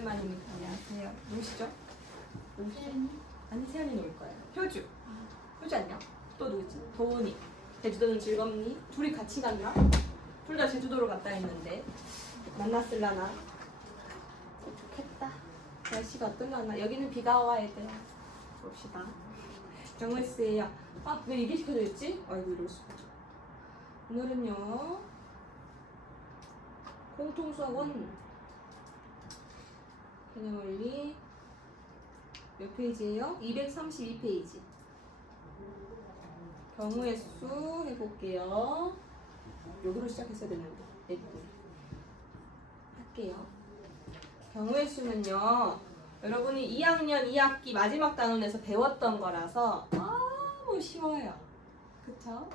오랜만입니다. 안녕하세요. 누구시죠? 세연이? 아니, 세연이는 올 거예요. 효주. 효주 안녕. 또 누구지? 도은이. 제주도는 즐겁니? 둘이 같이 갔나? 둘 다 제주도로 갔다 했는데 만났을라나? 좋겠다. 날씨가 어떨라나? 여기는 비가 와 얘들아. 봅시다. 경월스예요. 아, 왜 이게 시켜져 있지? 아이고 이럴 수가. 오늘은요 공통수학 1 개념원리 몇 페이지예요? 232페이지. 경우의 수 해볼게요. 여기로 시작했어야 됐는데 예쁘게 할게요. 경우의 수는요, 여러분이 2학년 2학기 마지막 단원에서 배웠던 거라서 너무 쉬워요. 그쵸?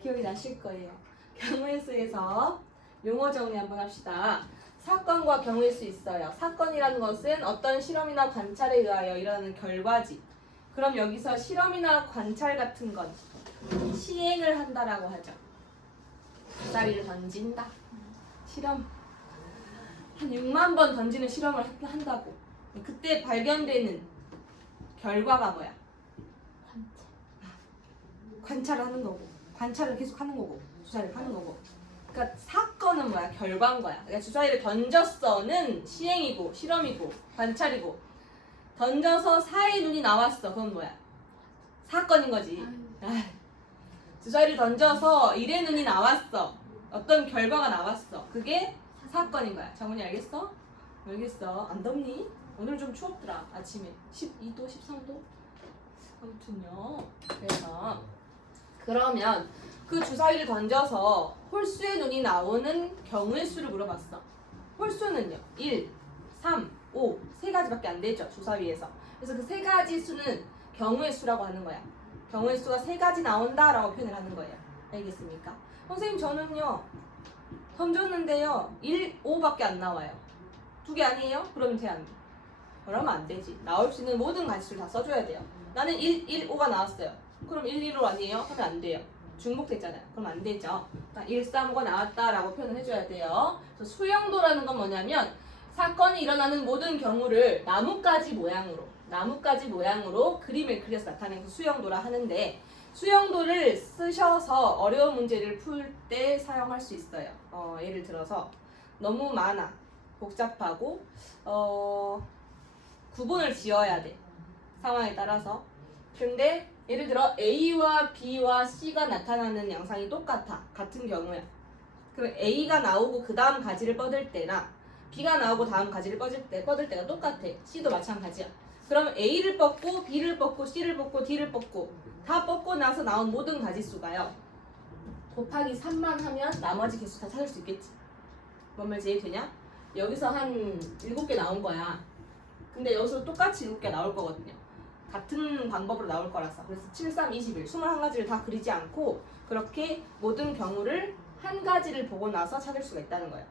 기억이 나실 거예요. 경우의 수에서 용어 정리 한번 합시다. 사건과 경우의 수 있어요. 사건이라는 것은 어떤 실험이나 관찰에 의하여 일어나는 결과지. 그럼 여기서 실험이나 관찰 같은 건 시행을 한다라고 하죠. 다리를 던진다. 실험. 한 6만 번 던지는 실험을 한다고. 그때 발견되는 결과가 뭐야? 관찰을 하는 거고, 관찰을 계속 하는 거고, 주사위를 하는 거고. 그러니까 사건은 뭐야? 결과인 거야. 그러니까 주사위를 던졌어는 시행이고, 실험이고, 관찰이고. 던져서 사의 눈이 나왔어. 그건 뭐야? 사건인 거지. 주사위를 던져서 1의 눈이 나왔어. 어떤 결과가 나왔어. 그게 사건인 거야. 정훈이 알겠어? 알겠어. 안 덥니? 오늘 좀 추웠더라. 아침에 12도, 13도. 아무튼요. 그래서 그러면 그 주사위를 던져서 홀수의 눈이 나오는 경우의 수를 물어봤어. 홀수는요. 1, 3, 5, 세 가지밖에 안 되죠. 주사위에서. 그래서 그 세 가지 수는 경우의 수라고 하는 거야. 경우의 수가 세 가지 나온다라고 표현을 하는 거예요. 알겠습니까? 선생님 저는요. 던졌는데요. 1, 5밖에 안 나와요. 두 개 아니에요? 그러면 돼, 안 돼? 그러면 안 되지. 나올 수 있는 모든 가지수를 다 써줘야 돼요. 나는 1, 1, 5가 나왔어요. 그럼 1, 1로 아니에요? 하면 안 돼요. 중복됐잖아요. 그럼 안 되죠. 그러니까 1, 3, 5가 나왔다라고 표현을 해줘야 돼요. 그래서 수영도라는 건 뭐냐면 사건이 일어나는 모든 경우를 나뭇가지 모양으로 그림을 그려서 나타내서 수영도라 하는데 수영도를 쓰셔서 어려운 문제를 풀 때 사용할 수 있어요. 예를 들어서 너무 많아, 복잡하고 구분을 지어야 돼. 상황에 따라서. 근데 예를 들어 A와 B와 C가 나타나는 양상이 똑같아. 같은 경우야. 그럼 A가 나오고 그 다음 가지를 뻗을 때나 B가 나오고 다음 가지를 뻗을 때가 똑같아. C도 마찬가지야. 그럼 A를 뻗고 B를 뻗고 C를 뻗고 D를 뻗고 다 뻗고 나서 나온 모든 가지수가요. 곱하기 3만 하면 나머지 개수 다 찾을 수 있겠지. 뭔 말인지 이해되냐? 여기서 한 7개 나온 거야. 근데 여기서 똑같이 7개 나올 거거든요. 같은 방법으로 나올 거라서. 그래서 7, 3, 21, 21가지를 다 그리지 않고 그렇게 모든 경우를 한 가지를 보고 나서 찾을 수가 있다는 거예요.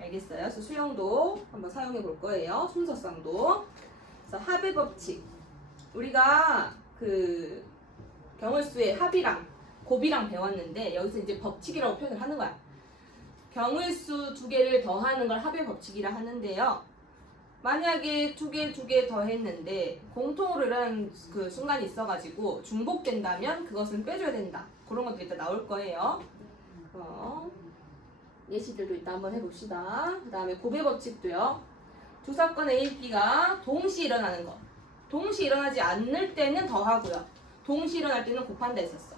알겠어요? 그래서 수영도 한번 사용해 볼 거예요. 순서쌍도. 그래서 합의 법칙. 우리가 그 경우수의 합이랑 곱이랑 배웠는데 여기서 이제 법칙이라고 표현을 하는 거야. 경우수 2개를 더하는 걸 합의 법칙이라 하는데요. 만약에 2개 더 했는데 공통으로 일어나는 그 순간이 있어가지고 중복된다면 그것은 빼줘야 된다. 그런 것도 이따 나올 거예요. 예시들도 이따 한번 해봅시다. 그 다음에 곱의 법칙도요. 두 사건 A, B가 동시에 일어나는 거. 동시에 일어나지 않을 때는 더하고요. 동시에 일어날 때는 곱한다 했었어.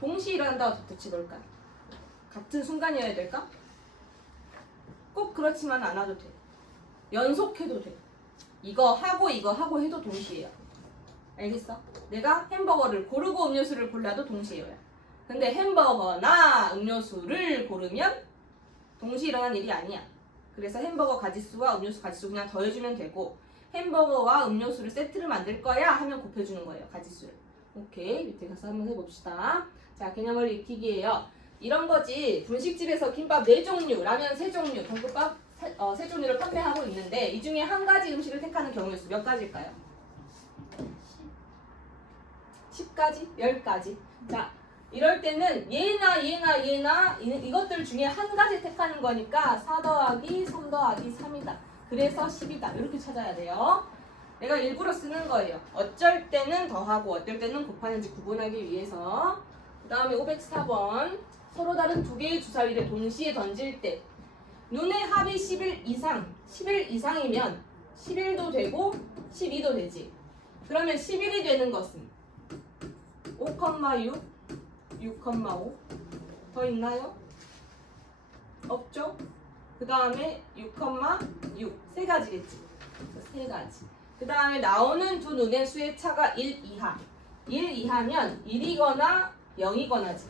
동시에 일어난다고 도대체 뭘까요? 같은 순간이어야 될까? 꼭 그렇지만 않아도 돼. 연속해도 돼. 이거 하고 해도 동시에요. 알겠어? 내가 햄버거를 고르고 음료수를 골라도 동시에요. 근데 햄버거나 음료수를 고르면 동시에 일어난 일이 아니야. 그래서 햄버거 가지수와 음료수 가지수 그냥 더해주면 되고 햄버거와 음료수를 세트를 만들 거야 하면 곱해주는 거예요. 가지수를. 오케이. 밑에 가서 한번 해봅시다. 자, 개념원리 익히기예요. 이런 거지. 분식집에서 김밥 4종류, 라면 3종류, 볶음밥 3종류를 판매하고 있는데 이 중에 한 가지 음식을 택하는 경우의 수 몇 가지일까요? 10가지? 10가지? 자, 이럴 때는 얘나 이것들 중에 한 가지 택하는 거니까 4 더하기 3 더하기 3이다. 그래서 10이다. 이렇게 찾아야 돼요. 내가 일부러 쓰는 거예요. 어쩔 때는 더하고 어떨 때는 곱하는지 구분하기 위해서. 그 다음에 504번. 서로 다른 두 개의 주사위를 동시에 던질 때 눈의 합이 11 이상, 11 이상이면 11도 되고 12도 되지. 그러면 11이 되는 것은 5,6, 6,5 더 있나요? 없죠? 그 다음에 6,6 세 가지겠지. 세 가지. 그 다음에 나오는 두 눈의 수의 차가 1 이하. 1 이하면 1이거나 0이거나지.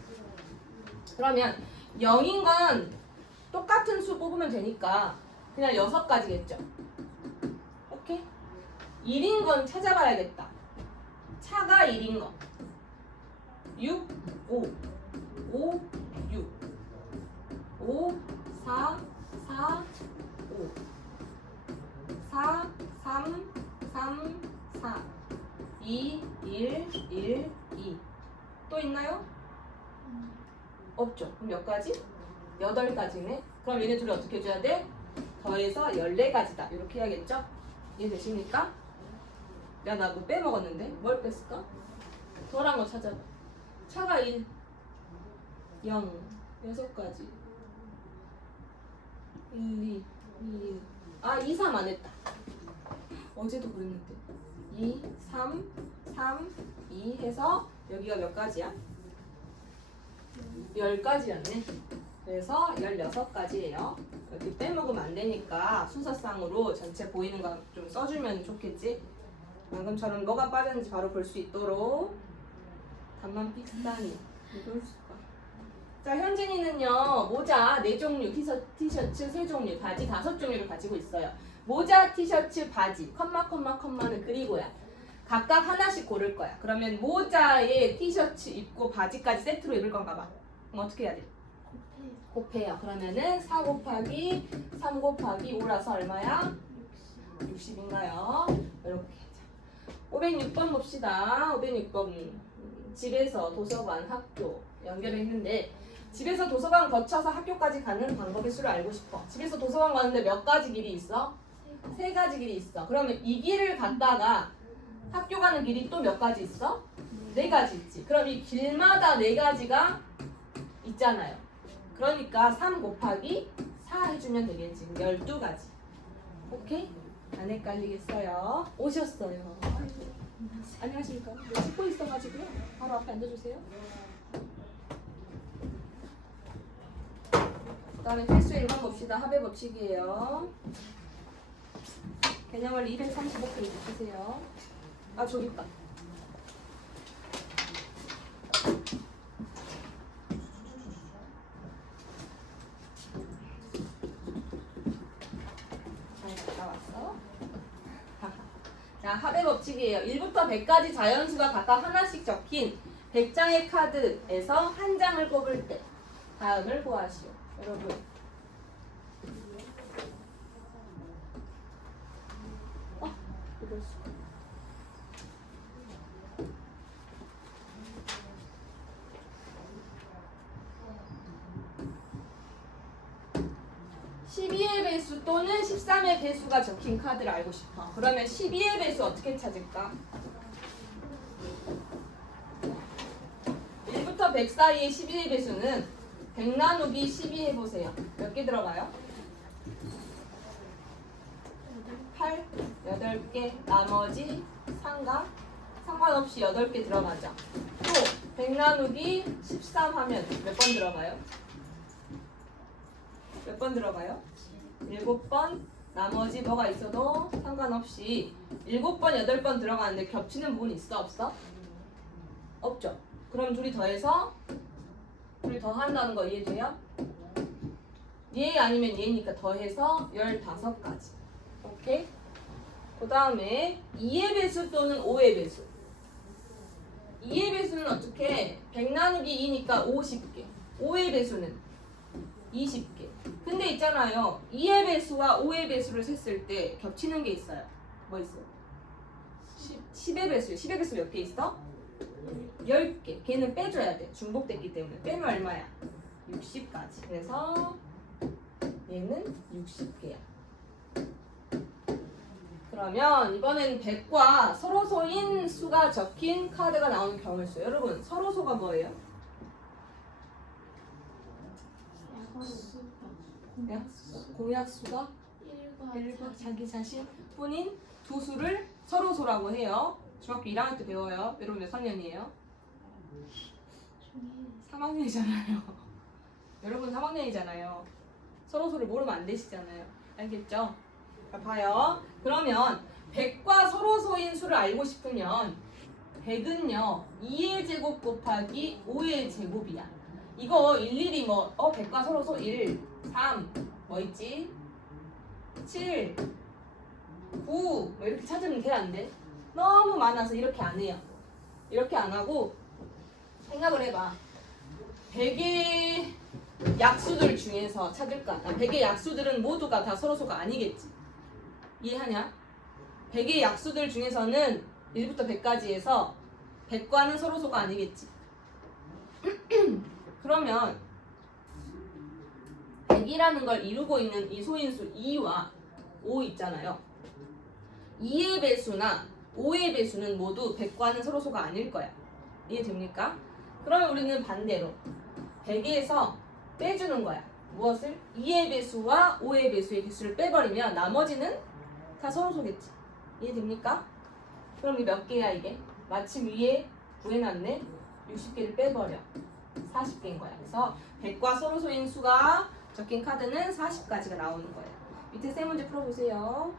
그러면 0인 건 똑같은 수 뽑으면 되니까 그냥 6가지겠죠. 오케이? 1인 건 찾아봐야겠다. 차가 1인 거. 6, 5. 5, 6. 5, 4, 4, 5. 4, 3, 3, 4. 2, 1, 1, 2. 또 있나요? 없죠. 그럼 몇 가지? 8가지네. 그럼 얘네 둘이 어떻게 해줘야 돼? 더해서 14가지다. 이렇게 해야겠죠? 이해되십니까? 야, 나 뭐 빼먹었는데? 뭘 뺐을까? 덜한 거 찾아봐. 차가 1, 0, 6가지. 1, 2, 2. 아, 2, 3 안 했다. 어제도 그랬는데. 2, 3, 3, 2 해서 여기가 몇 가지야? 10가지였네. 그래서 16가지예요. 이렇게 빼먹으면 안 되니까 순서상으로 전체 보이는 거 좀 써주면 좋겠지? 방금처럼 뭐가 빠졌는지 바로 볼 수 있도록. 답만 비슷하니 이걸 수가. 자, 현진이는요 모자 4종류, 티셔츠 3종류, 바지 5종류를 가지고 있어요. 모자, 티셔츠, 바지, 컴마는 그리고야 각각 하나씩 고를 거야. 그러면 모자에 티셔츠 입고 바지까지 세트로 입을 건가 봐. 그럼 어떻게 해야 돼? 곱해요. 그러면은 4 곱하기 3 곱하기 5라서 얼마야? 60인가요? 이렇게. 506번 봅시다. 506번. 집에서 도서관, 학교 연결했는데 집에서 도서관 거쳐서 학교까지 가는 방법의 수를 알고 싶어. 집에서 도서관 가는데 몇 가지 길이 있어? 3가지 길이 있어. 그러면 이 길을 갔다가 학교 가는 길이 또 몇 가지 있어? 4가지 있지. 그럼 이 길마다 4가지가 있잖아요. 그러니까 3 곱하기 4 해주면 되겠지. 12가지. 오케이? 안 헷갈리겠어요? 오셨어요. 안녕하십니까? 찍고 있어가지고요. 바로 앞에 앉아주세요. 그 다음에 필수 1번 봅시다. 합의 법칙이에요. 개념을 235페이지 주세요. 아, 저기 있다. 자, 합의 법칙이에요. 1부터 100까지 자연수가 각각 하나씩 적힌 100장의 카드에서 한 장을 뽑을 때 다음을 구하시오. 여러분. 이럴 수가. (12의) 배수 또는 (13의) 배수가 적힌 카드를 알고 싶어. 그러면 12의 배수 어떻게 찾을까? 1부터 100 사이의 12의 배수는 100 나누기 12 해보세요. 몇 개 들어가요? 8, 8개, 나머지 상관없이 8개 들어가죠. 또 100 나누기 13 하면 몇 번 들어가요? 몇 번 들어가요? 7번. 나머지 뭐가 있어도 상관없이 7번, 8번 들어가는데 겹치는 부분 있어? 없어? 없죠. 그럼 둘이 더해서 둘이 더한다는 거 이해돼요? 얘 아니면 얘니까 더해서 15가지. 오케이? 그 다음에 2의 배수 또는 5의 배수. 2의 배수는 어떻게? 100 나누기 2니까 50개. 5의 배수는 20개. 근데 있잖아요. 2의 배수와 5의 배수를 셌을 때 겹치는 게 있어요. 뭐 있어요? 10의 배수. 10의 배수 몇 개 있어? 10개. 걔는 빼줘야 돼. 중복됐기 때문에. 빼면 얼마야? 60까지. 그래서 얘는 60개야. 그러면 이번엔 100과 서로소인 수가 적힌 카드가 나오는 경우를 써요. 여러분 서로소가 뭐예요? 공약수가 1과 자기 자신 뿐인 두 수를 서로소라고 해요. 중학교 1학년 때 배워요. 여러분 몇 학년이에요? 3학년이잖아요. 여러분 3학년이잖아요. 서로소를 모르면 안 되시잖아요. 알겠죠? 자, 봐요. 그러면 100과 서로소인 수를 알고 싶으면 100은요 2의 제곱 곱하기 5의 제곱이야. 이거 일일이 100과 서로소 1, 3, 뭐 있지? 7, 9 이렇게 찾으면 돼, 안 돼? 너무 많아서 이렇게 안 해요. 이렇게 안 하고 생각을 해봐. 100의 약수들 중에서 찾을까? 100의 약수들은 모두가 다 서로소가 아니겠지. 이해하냐? 100의 약수들 중에서는 1부터 100까지에서 100과는 서로소가 아니겠지. 그러면 100이라는 걸 이루고 있는 이 소인수 2와 5 있잖아요. 2의 배수나 5의 배수는 모두 100과는 서로소가 아닐 거야. 이해됩니까? 그러면 우리는 반대로 100에서 빼주는 거야. 무엇을? 2의 배수와 5의 배수의 개수를 빼버리면 나머지는 다 서로소겠지. 이해됩니까? 그럼 이게 몇 개야 이게? 마침 위에 구해놨네. 60개를 빼버려. 40개인 거야. 그래서 100과 서로소인 수가 적힌 카드는 40가지가 나오는 거예요. 밑에 세 문제 풀어보세요.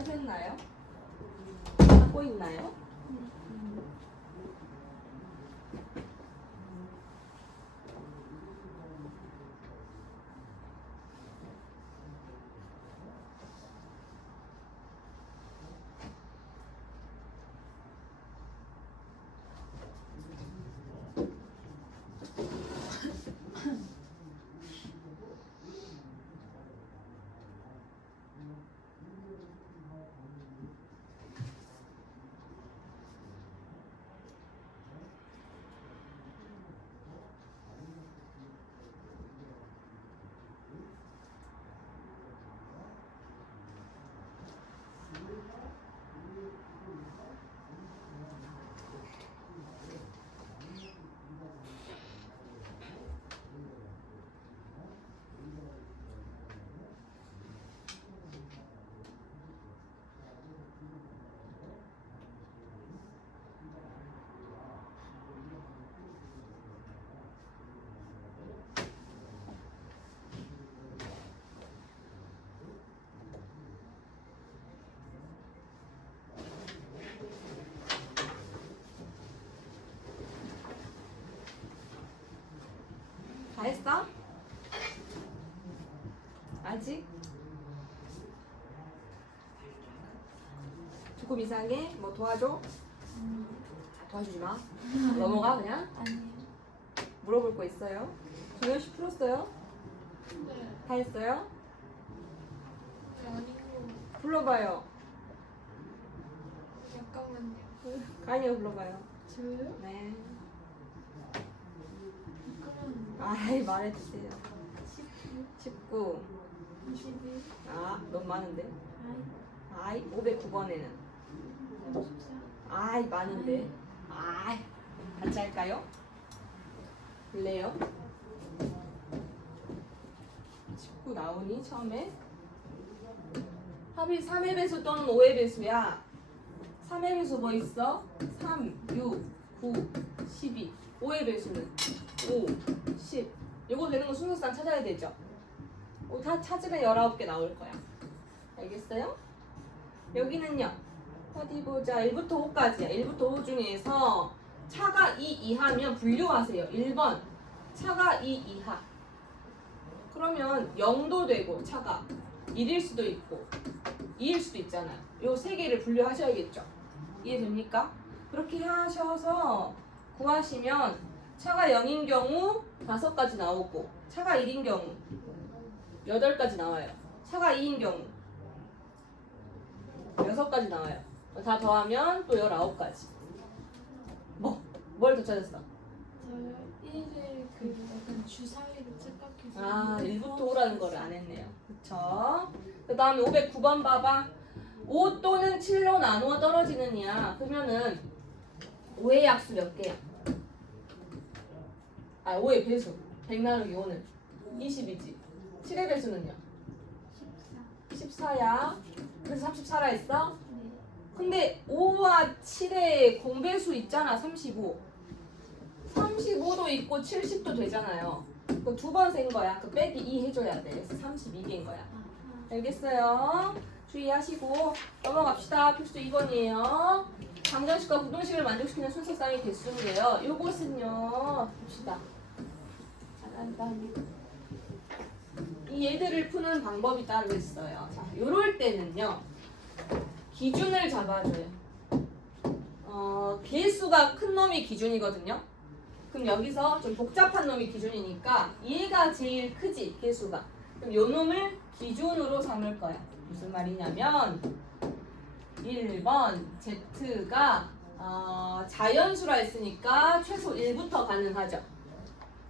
하셨나요? 하고 있나요? 아직? 조금 이상해? 뭐 도와줘? 도와주지 마. 넘어가 그냥. 아니요. 물어볼 거 있어요? 조현 씨 풀었어요? 네. 다 했어요? 아니고. 불러봐요. 잠깐만요. 가인이가 불러봐요. 저요? 네. 잠깐만요. 아이 말해주세요. 19, 19. 21, 아 너무 많은데. 아이, 아이 509번에는. 34. 아이 많은데. 아이 같이 할까요? 볼래요? 19 나오니 처음에? 합이 3의 배수 또는 5의 배수야. 3의 배수 뭐 있어? 3, 6, 9, 12. 5의 배수는 5, 10. 이거 되는 거 순서상 찾아야 되죠? 다 찾으면 19개 나올 거야. 알겠어요? 여기는요. 어디 보자. 1부터 5까지야. 1부터 5 중에서 차가 2 이하면 분류하세요. 1번. 차가 2 이하. 그러면 0도 되고 차가 1일 수도 있고 2일 수도 있잖아요. 요 세 개를 분류하셔야겠죠. 이해됩니까? 그렇게 하셔서 구하시면 차가 0인 경우 5가지 나오고 차가 1인 경우 8가지 나와요. 차가 2인 경우 6가지 나와요. 다 더하면 또 19가지. 뭘 더 찾았어? 저요? 1을 그 약간 주사위로 착각해서. 아, 1부터 5라는 거를 안 했네요. 그쵸? 그 다음에 509번 봐봐. 5 또는 7로 나누어 떨어지느냐. 그러면은 5의 약수 몇 개야? 아, 5의 배수. 100 나누기 5는 20이지. 7의 배수는요? 14. 14야. 그래서 34라 했어? 네. 근데 5와 7의 공배수 있잖아. 35. 35도 있고 70도 되잖아요. 그 두 번 센 거야. 그 빼기 2 해줘야 돼. 그래서 32개인 거야. 알겠어요? 주의하시고 넘어갑시다. 필수 2번이에요. 방정식과 부동식을 만족시키는 순서쌍의 개수인데요. 요것은요. 봅시다. 잘한다. 이 얘들을 푸는 방법이 따로 있어요. 자, 요럴 때는요. 기준을 잡아줘요. 개수가 큰 놈이 기준이거든요. 그럼 여기서 좀 복잡한 놈이 기준이니까 얘가 제일 크지, 개수가. 그럼 요 놈을 기준으로 삼을 거야. 무슨 말이냐면 1번 Z가 자연수라 했으니까 최소 1부터 가능하죠.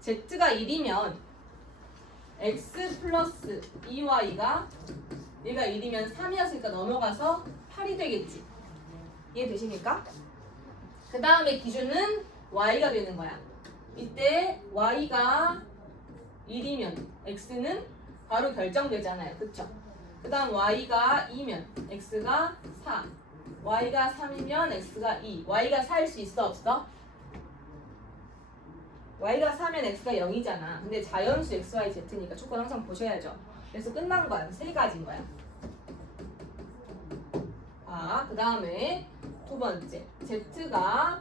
Z가 1이면 X 플러스 2Y가 얘가 1이면 3이었으니까 넘어가서 8이 되겠지. 이해되십니까? 그 다음에 기준은 Y가 되는 거야. 이때 Y가 1이면 X는 바로 결정되잖아요. 그쵸? 그 다음 Y가 2면 X가 4. Y가 3이면 X가 2. Y가 4일 수 있어? 없어? Y가 4면 X가 0이잖아. 근데 자연수 X, Y, Z니까 조건 항상 보셔야죠. 그래서 끝난 거야. 세 가지인 거야. 그 다음에 두 번째. Z가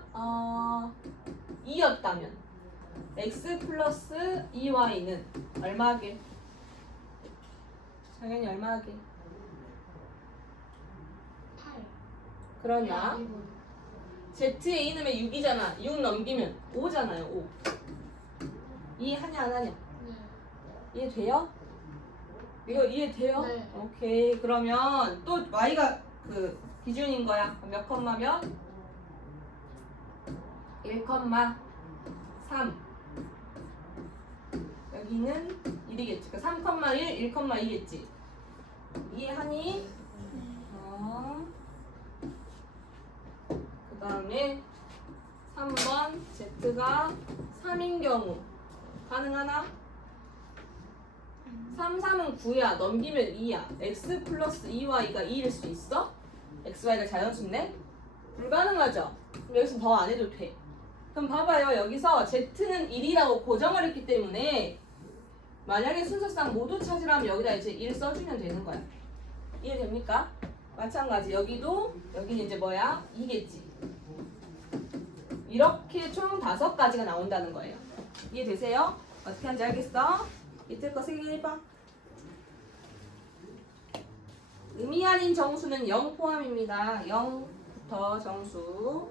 2였다면 X 플러스 2Y는 얼마게? 당연히 얼마게? 8. 그러냐? Z에 이름에 6이잖아. 6 넘기면 5잖아요. 5. 이해하냐 안 하냐? 네. 이해돼요? 이거 이해돼요? 네. 오케이. 그러면 또 Y가 그 기준인 거야. 몇 컴마 몇? 1컴마 3. 여기는 1이겠지. 그러니까 3,1, 1,2겠지. 이해하니? 그 다음에 3번 Z가 3인 경우 가능하나? 3, 3은 9야. 넘기면 2야. X 플러스 2Y가 2일 수 있어? XY가 자연수인데? 불가능하죠? 그럼 여기서 더 안 해도 돼. 그럼 봐봐요. 여기서 Z는 1이라고 고정을 했기 때문에 만약에 순서상 모두 찾으라면 여기다 이제 1 써주면 되는 거야. 이해됩니까? 마찬가지 여기도 여기는 이제 뭐야? 2겠지. 이렇게 총 5가지가 나온다는 거예요. 이해되세요? 어떻게 하는지 알겠어? 밑에 거 3개 해봐. 의미 아닌 정수는 0 포함입니다. 0부터 정수.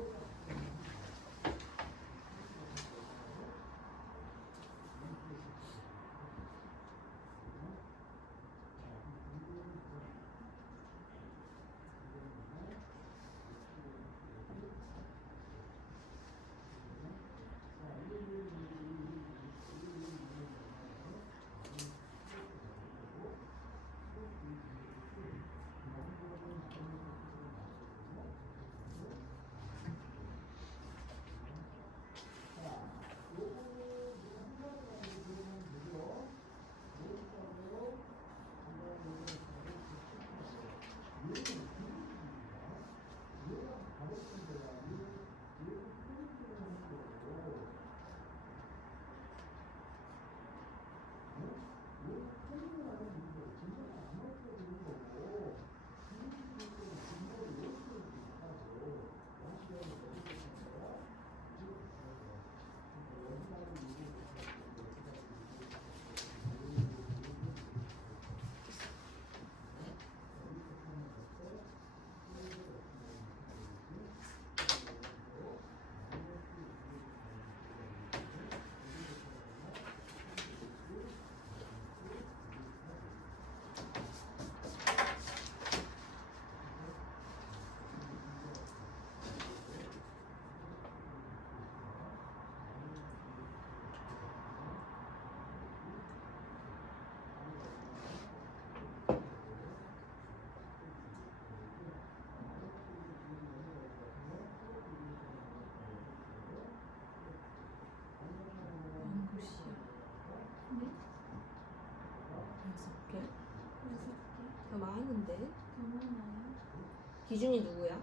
연구시야. 네? 6개? 6개. 더 많은데? 더 많아요? 기준이 누구야?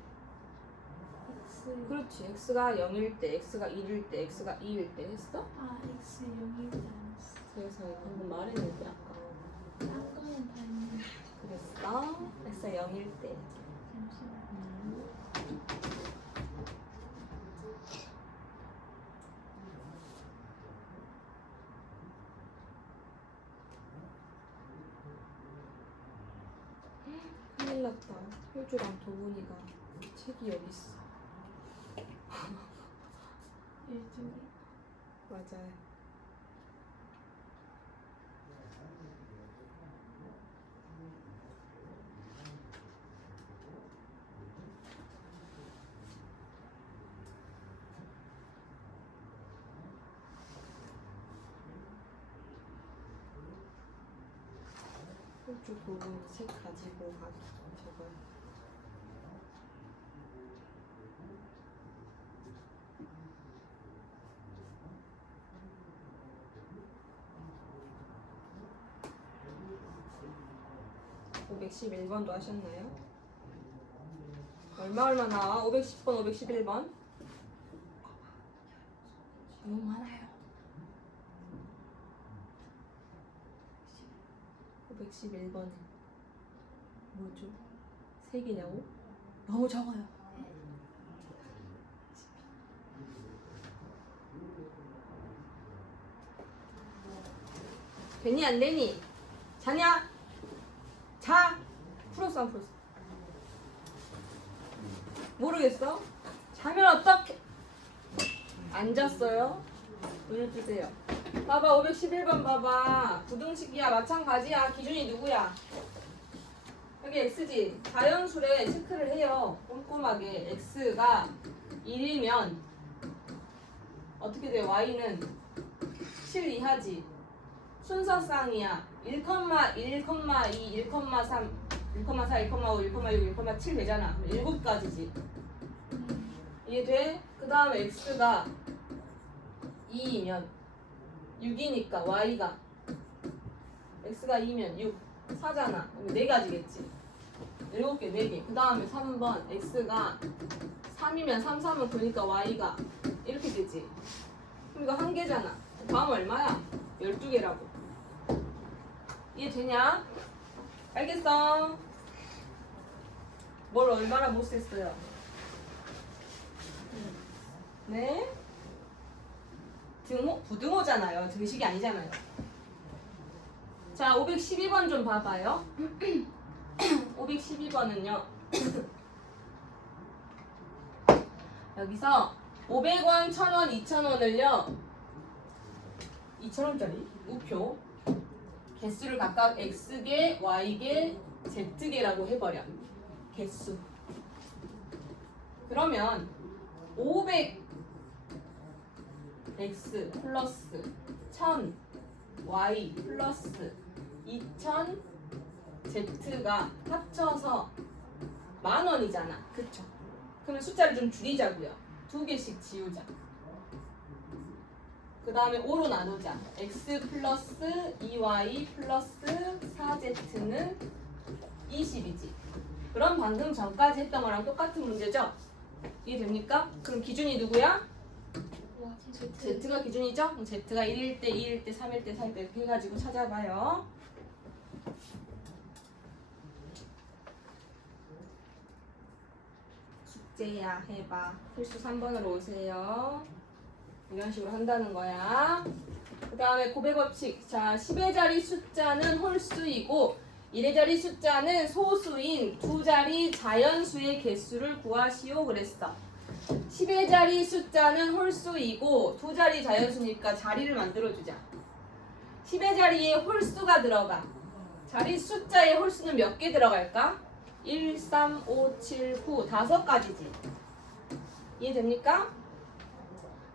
X. 그렇지. x가 0일 때, x가 1일 때, x가 2일 때 했어? 아, X 0일 때 안 했어. 그래서 방금 말했는데 아까. 딴 거는 다 했는데. 그랬어? x가 0일 때. 잠시만. 큰일 났다. 효주랑 도훈이가 책이 여기 있어. 12개. 맞아요. 효주 도훈이 책 가지고 가기. 저거. (511번도) 하셨나요? 얼마 나와? 510번, 511번? 너무 많아요. 511번에 뭐죠? 3개냐고? 너무 적어요. 되니 안 되니? 자냐? 자! 풀었어 안 풀었어? 모르겠어? 자면 어떡해? 앉았어요? 눈을 뜨세요. 봐봐 511번 봐봐. 부등식이야 마찬가지야. 기준이 누구야? 여기 x지. 자연수래 체크를 해요. 꼼꼼하게. x가 1이면 어떻게 돼? y는 7 이하지. 순서쌍이야. 1,1,2, 1,3, 1,4, 1,5, 1,6, 1,7 되잖아. 7가지지. 이해돼? 그 다음에 x가 2이면 6이니까 y가 x가 2면 6 4잖아. 4가지겠지. 7개 4개. 그 다음에 3번 x가 3이면 3, 3은 그러니까 y가 이렇게 되지. 그럼 이거 1개잖아. 다음 얼마야? 12개라고. 이해되냐? 알겠어? 뭘 얼마나 못 셌어요? 네? 등호? 부등호잖아요. 등식이 아니잖아요. 자, 512번 좀 봐봐요. 512번은요. 여기서 500원, 1000원, 2000원을요. 2000원짜리 우표 개수를 각각 x개, y개, z개라고 해버려. 개수. 그러면 500x 플러스 1000y 플러스 2000z가 합쳐서 10,000원이잖아. 그쵸? 그러면 숫자를 좀 줄이자고요. 2개씩 지우자. 그 다음에 5로 나누자. x 플러스 2y 플러스 4z는 20이지. 그럼 방금 전까지 했던 거랑 똑같은 문제죠? 이해됩니까? 그럼 기준이 누구야? 와, z가 기준이죠? 그럼 z가 1일 때, 2일 때, 3일 때, 4일 때 이렇게 해가지고 찾아봐요. 숙제야 해봐. 필수 3번으로 오세요. 이런 식으로 한다는 거야. 그 다음에 고백법칙. 자, 10의 자리 숫자는 홀수이고 1의 자리 숫자는 소수인 두 자리 자연수의 개수를 구하시오 그랬어. 10의 자리 숫자는 홀수이고 두 자리 자연수니까 자리를 만들어주자. 10의 자리에 홀수가 들어가. 자리 숫자의 홀수는 몇 개 들어갈까? 1, 3, 5, 7, 9 5가지지. 이해됩니까?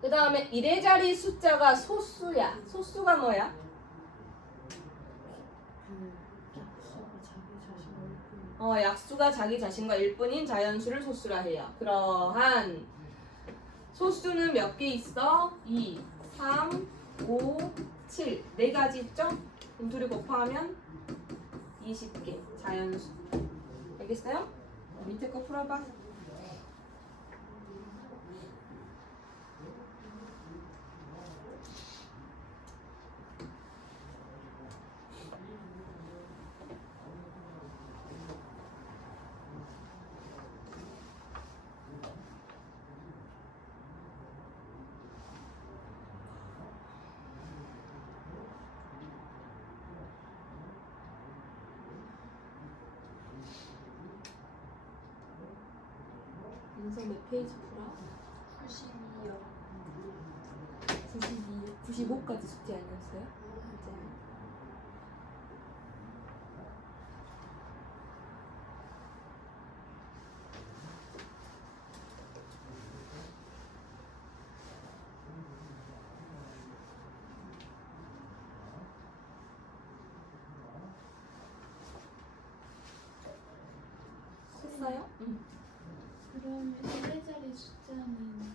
그 다음에 1의 자리 숫자가 소수야. 소수가 뭐야? 약수가 자기 자신과 일뿐인 자연수를 소수라 해요. 그러한 소수는 몇 개 있어? 2, 3, 5, 7 4가지 있죠? 그럼 둘이 곱하면 20개 자연수. 알겠어요? 밑에 거 풀어봐. 인서 몇 페이지 풀어? 92요. 95까지 숙제 아니었어요? 맞아요. 했어요? 응. 그러면 1의 자리 숫자는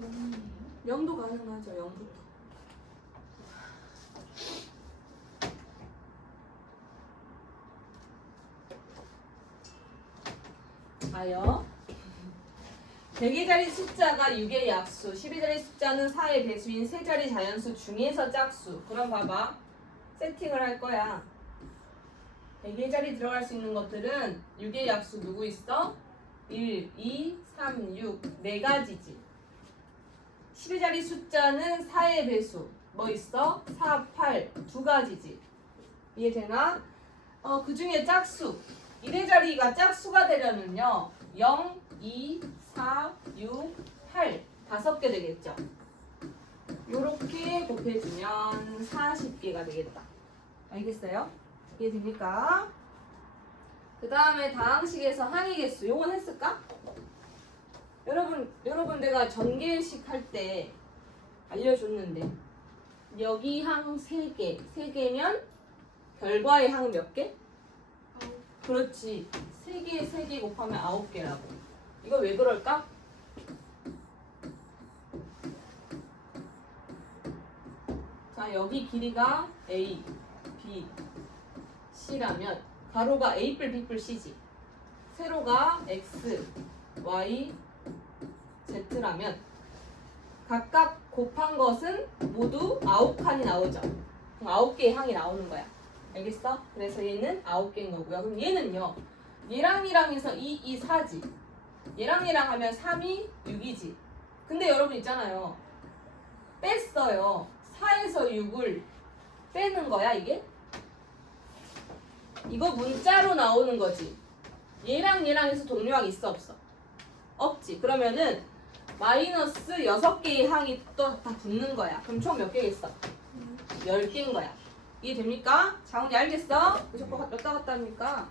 0이에요? 0도 가능하죠. 0부터. 아요. 100의 자리 숫자가 6의 약수, 10의 자리 숫자는 4의 배수인 세 자리 자연수 중에서 짝수. 그럼 봐봐. 세팅을 할 거야. 100의 자리 들어갈 수 있는 것들은 6의 약수 누구 있어? 1, 2, 3, 6 4가지지. 10의 자리 숫자는 4의 배수. 뭐 있어? 4, 8 2가지지. 이해되나? 그 중에 짝수. 1의 자리가 짝수가 되려면요. 0, 2, 4, 6, 8 5개 되겠죠. 요렇게 곱해주면 40개가 되겠다. 알겠어요? 이해됩니까? 그 다음에 다항식에서 항의 개수. 요건 했을까? 여러분 내가 전개식 할 때 알려줬는데 여기 항 3개 3개면 결과의 항은 몇 개? 그렇지. 3개 3개 곱하면 9개라고. 이거 왜 그럴까? 자, 여기 길이가 A, B, C라면 가로가 A 뿔 B 뿔 C지. 세로가 X, Y, Z라면 각각 곱한 것은 모두 9칸이 나오죠. 그럼 9개의 항이 나오는 거야. 알겠어? 그래서 얘는 9개인 거고요. 그럼 얘는요. 얘랑 해서 2, 4지. 얘랑 하면 3이 6이지. 근데 여러분 있잖아요. 뺐어요. 4에서 6을 빼는 거야 이게? 이거 문자로 나오는 거지. 얘랑 얘랑 해서 동료항 있어 없어? 없지. 그러면은 마이너스 6개의 항이 또 다 붙는 거야. 그럼 총 몇 개겠어? 10개인 거야. 이해됩니까? 장훈이 알겠어? 왜 자꾸 왔다 갔다 합니까?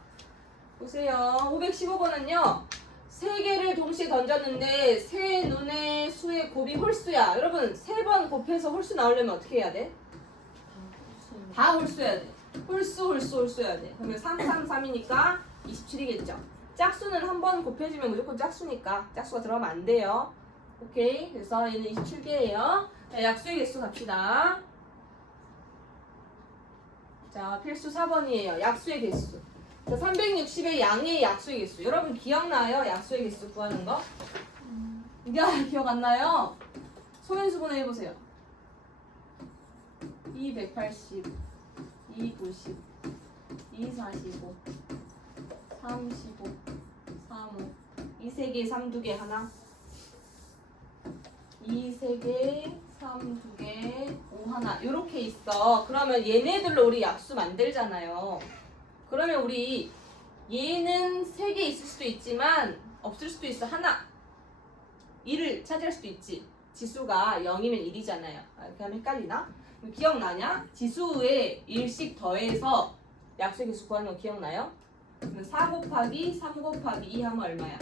보세요. 515번은요. 3개를 동시에 던졌는데 세 눈의 수의 곱이 홀수야. 여러분 3번 곱해서 홀수 나오려면 어떻게 해야 돼? 다 홀수해야 돼. 홀수해야 돼. 그러면 3, 3, 3이니까 27이겠죠. 짝수는 한 번 곱해주면 무조건 짝수니까 짝수가 들어가면 안 돼요. 오케이. 그래서 얘는 27개예요. 자, 약수의 개수 갑시다. 자, 필수 4번이에요. 약수의 개수. 자, 360의 양의 약수의 개수. 여러분 기억나요? 약수의 개수 구하는 거? 기억 안 나요? 소인수분해 해보세요. 2 180, 2 90, 2 45, 3 15, 3 5, 2 3개, 3 2개 하나, 2 3개, 3 2개, 5 하나 요렇게 있어. 그러면 얘네들로 우리 약수 만들잖아요. 그러면 우리 얘는 3개 있을 수도 있지만 없을 수도 있어. 하나 1을 차지할 수도 있지. 지수가 0이면 1이잖아요. 이렇게 하면 헷갈리나? 기억나냐? 지수에 1씩 더해서 약수의 개수 구하는 거 기억나요? 그러면 4 곱하기 3 곱하기 2 하면 얼마야?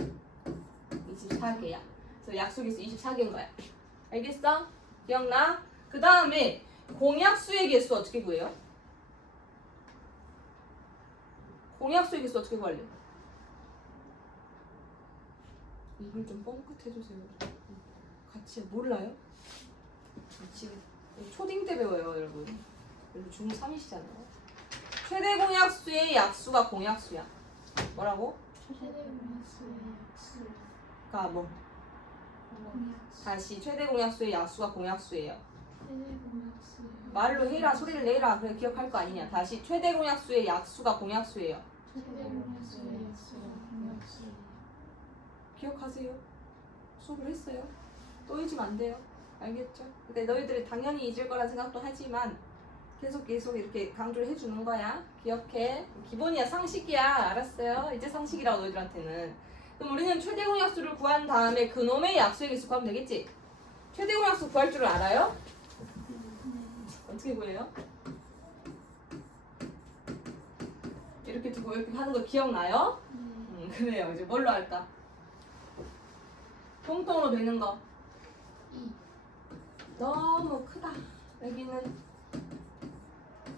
24개야. 그래서 약수의 개수 24개인 거야. 알겠어? 기억나? 그 다음에 공약수의 개수 어떻게 구해요? 공약수의 개수 어떻게 구할래? 입을 좀 뻥끗 해주세요. 같이 몰라요? 지금 초딩 때 배워요, 여러분. 그리고 중3이시잖아요. 최대 공약수의 약수가 공약수야. 뭐라고? 최대 공약수의 약수. 가 뭐? 공약수. 다시 최대 공약수의 약수가 공약수예요. 최대 공약수의 말로 해라, 소리를 내라. 그래 기억할 거 아니냐. 다시 최대 공약수의 약수가 공약수예요. 최대 공약수의 약수가 공약수예요. 기억하세요. 수업을 했어요. 또 잊으면 안 돼요. 알겠죠? 근데 너희들이 당연히 잊을 거란 생각도 하지만 계속 이렇게 강조를 해주는 거야. 기억해. 기본이야. 상식이야. 알았어요? 이제 상식이라고 너희들한테는. 그럼 우리는 최대 공약수를 구한 다음에 그놈의 약수의 개수 구하면 되겠지? 최대 공약수 구할 줄 알아요? 어떻게 구해요? 이렇게 두고 이렇게 하는 거 기억나요? 그래요. 이제 뭘로 할까? 통통으로 되는 거. 2. 너무 크다. 여기는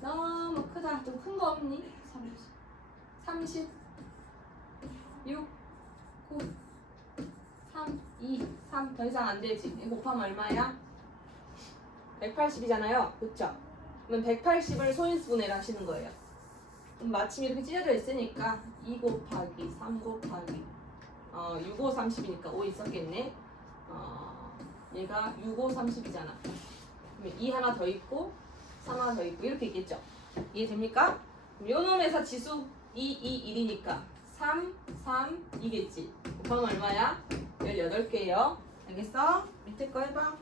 너무 크다. 좀 큰 거 없니? 30. 30, 6, 9, 3, 2, 3. 더 이상 안 되지. 이거 곱하면 얼마야? 180이잖아요. 그쵸? 그러면 180을 소인수분해를 하시는 거예요. 그럼 마침 이렇게 찢어져 있으니까 2 곱하기 3 곱하기 6, 5, 30이니까 5 있었겠네. 얘가 6, 5, 30이잖아. 그러면 2 하나 더 있고 3 하나 더 있고 이렇게 있겠죠. 이해됩니까? 그럼 요 놈에서 지수 2, 2, 1이니까 3, 3, 2겠지. 곱하면 얼마야? 18개예요. 알겠어? 밑에 거 해봐.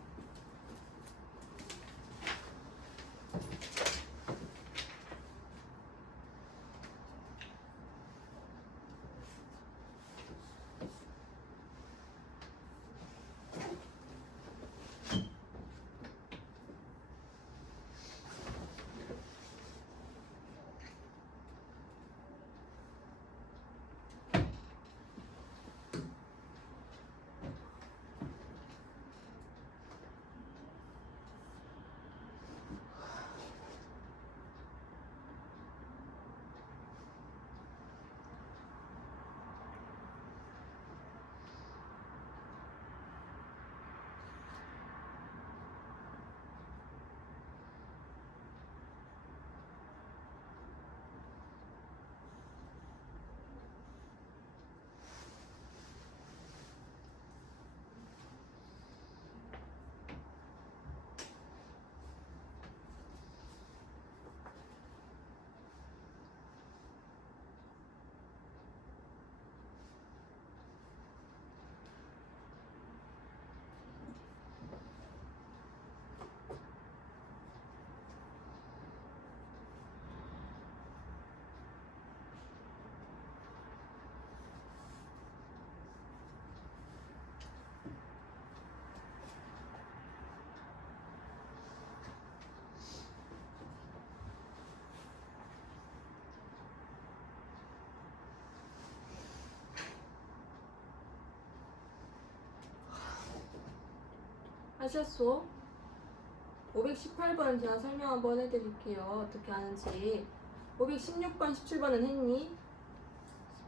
하셨어? 518번 제가 설명 한번 해드릴게요. 어떻게 하는지. 516번, 17번은 했니?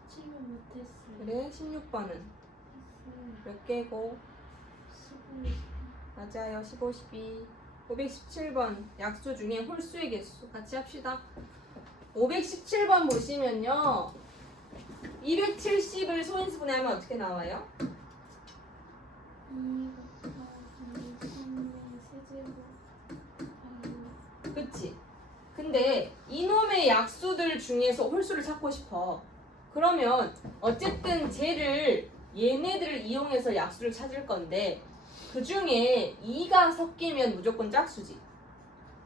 17번 못했어요. 그래, 16번은 했어요. 몇 개고? 15. 맞아요, 15, 12. 517번 약수 중에 홀수의 개수 같이 합시다. 517번 보시면요. 270을 소인수분해하면 어떻게 나와요? 2 곱하기 3의 세제곱 곱하기 그치? 근데 이놈의 약수들 중에서 홀수를 찾고 싶어. 그러면 어쨌든 쟤를 얘네들을 이용해서 약수를 찾을 건데 그 중에 2가 섞이면 무조건 짝수지.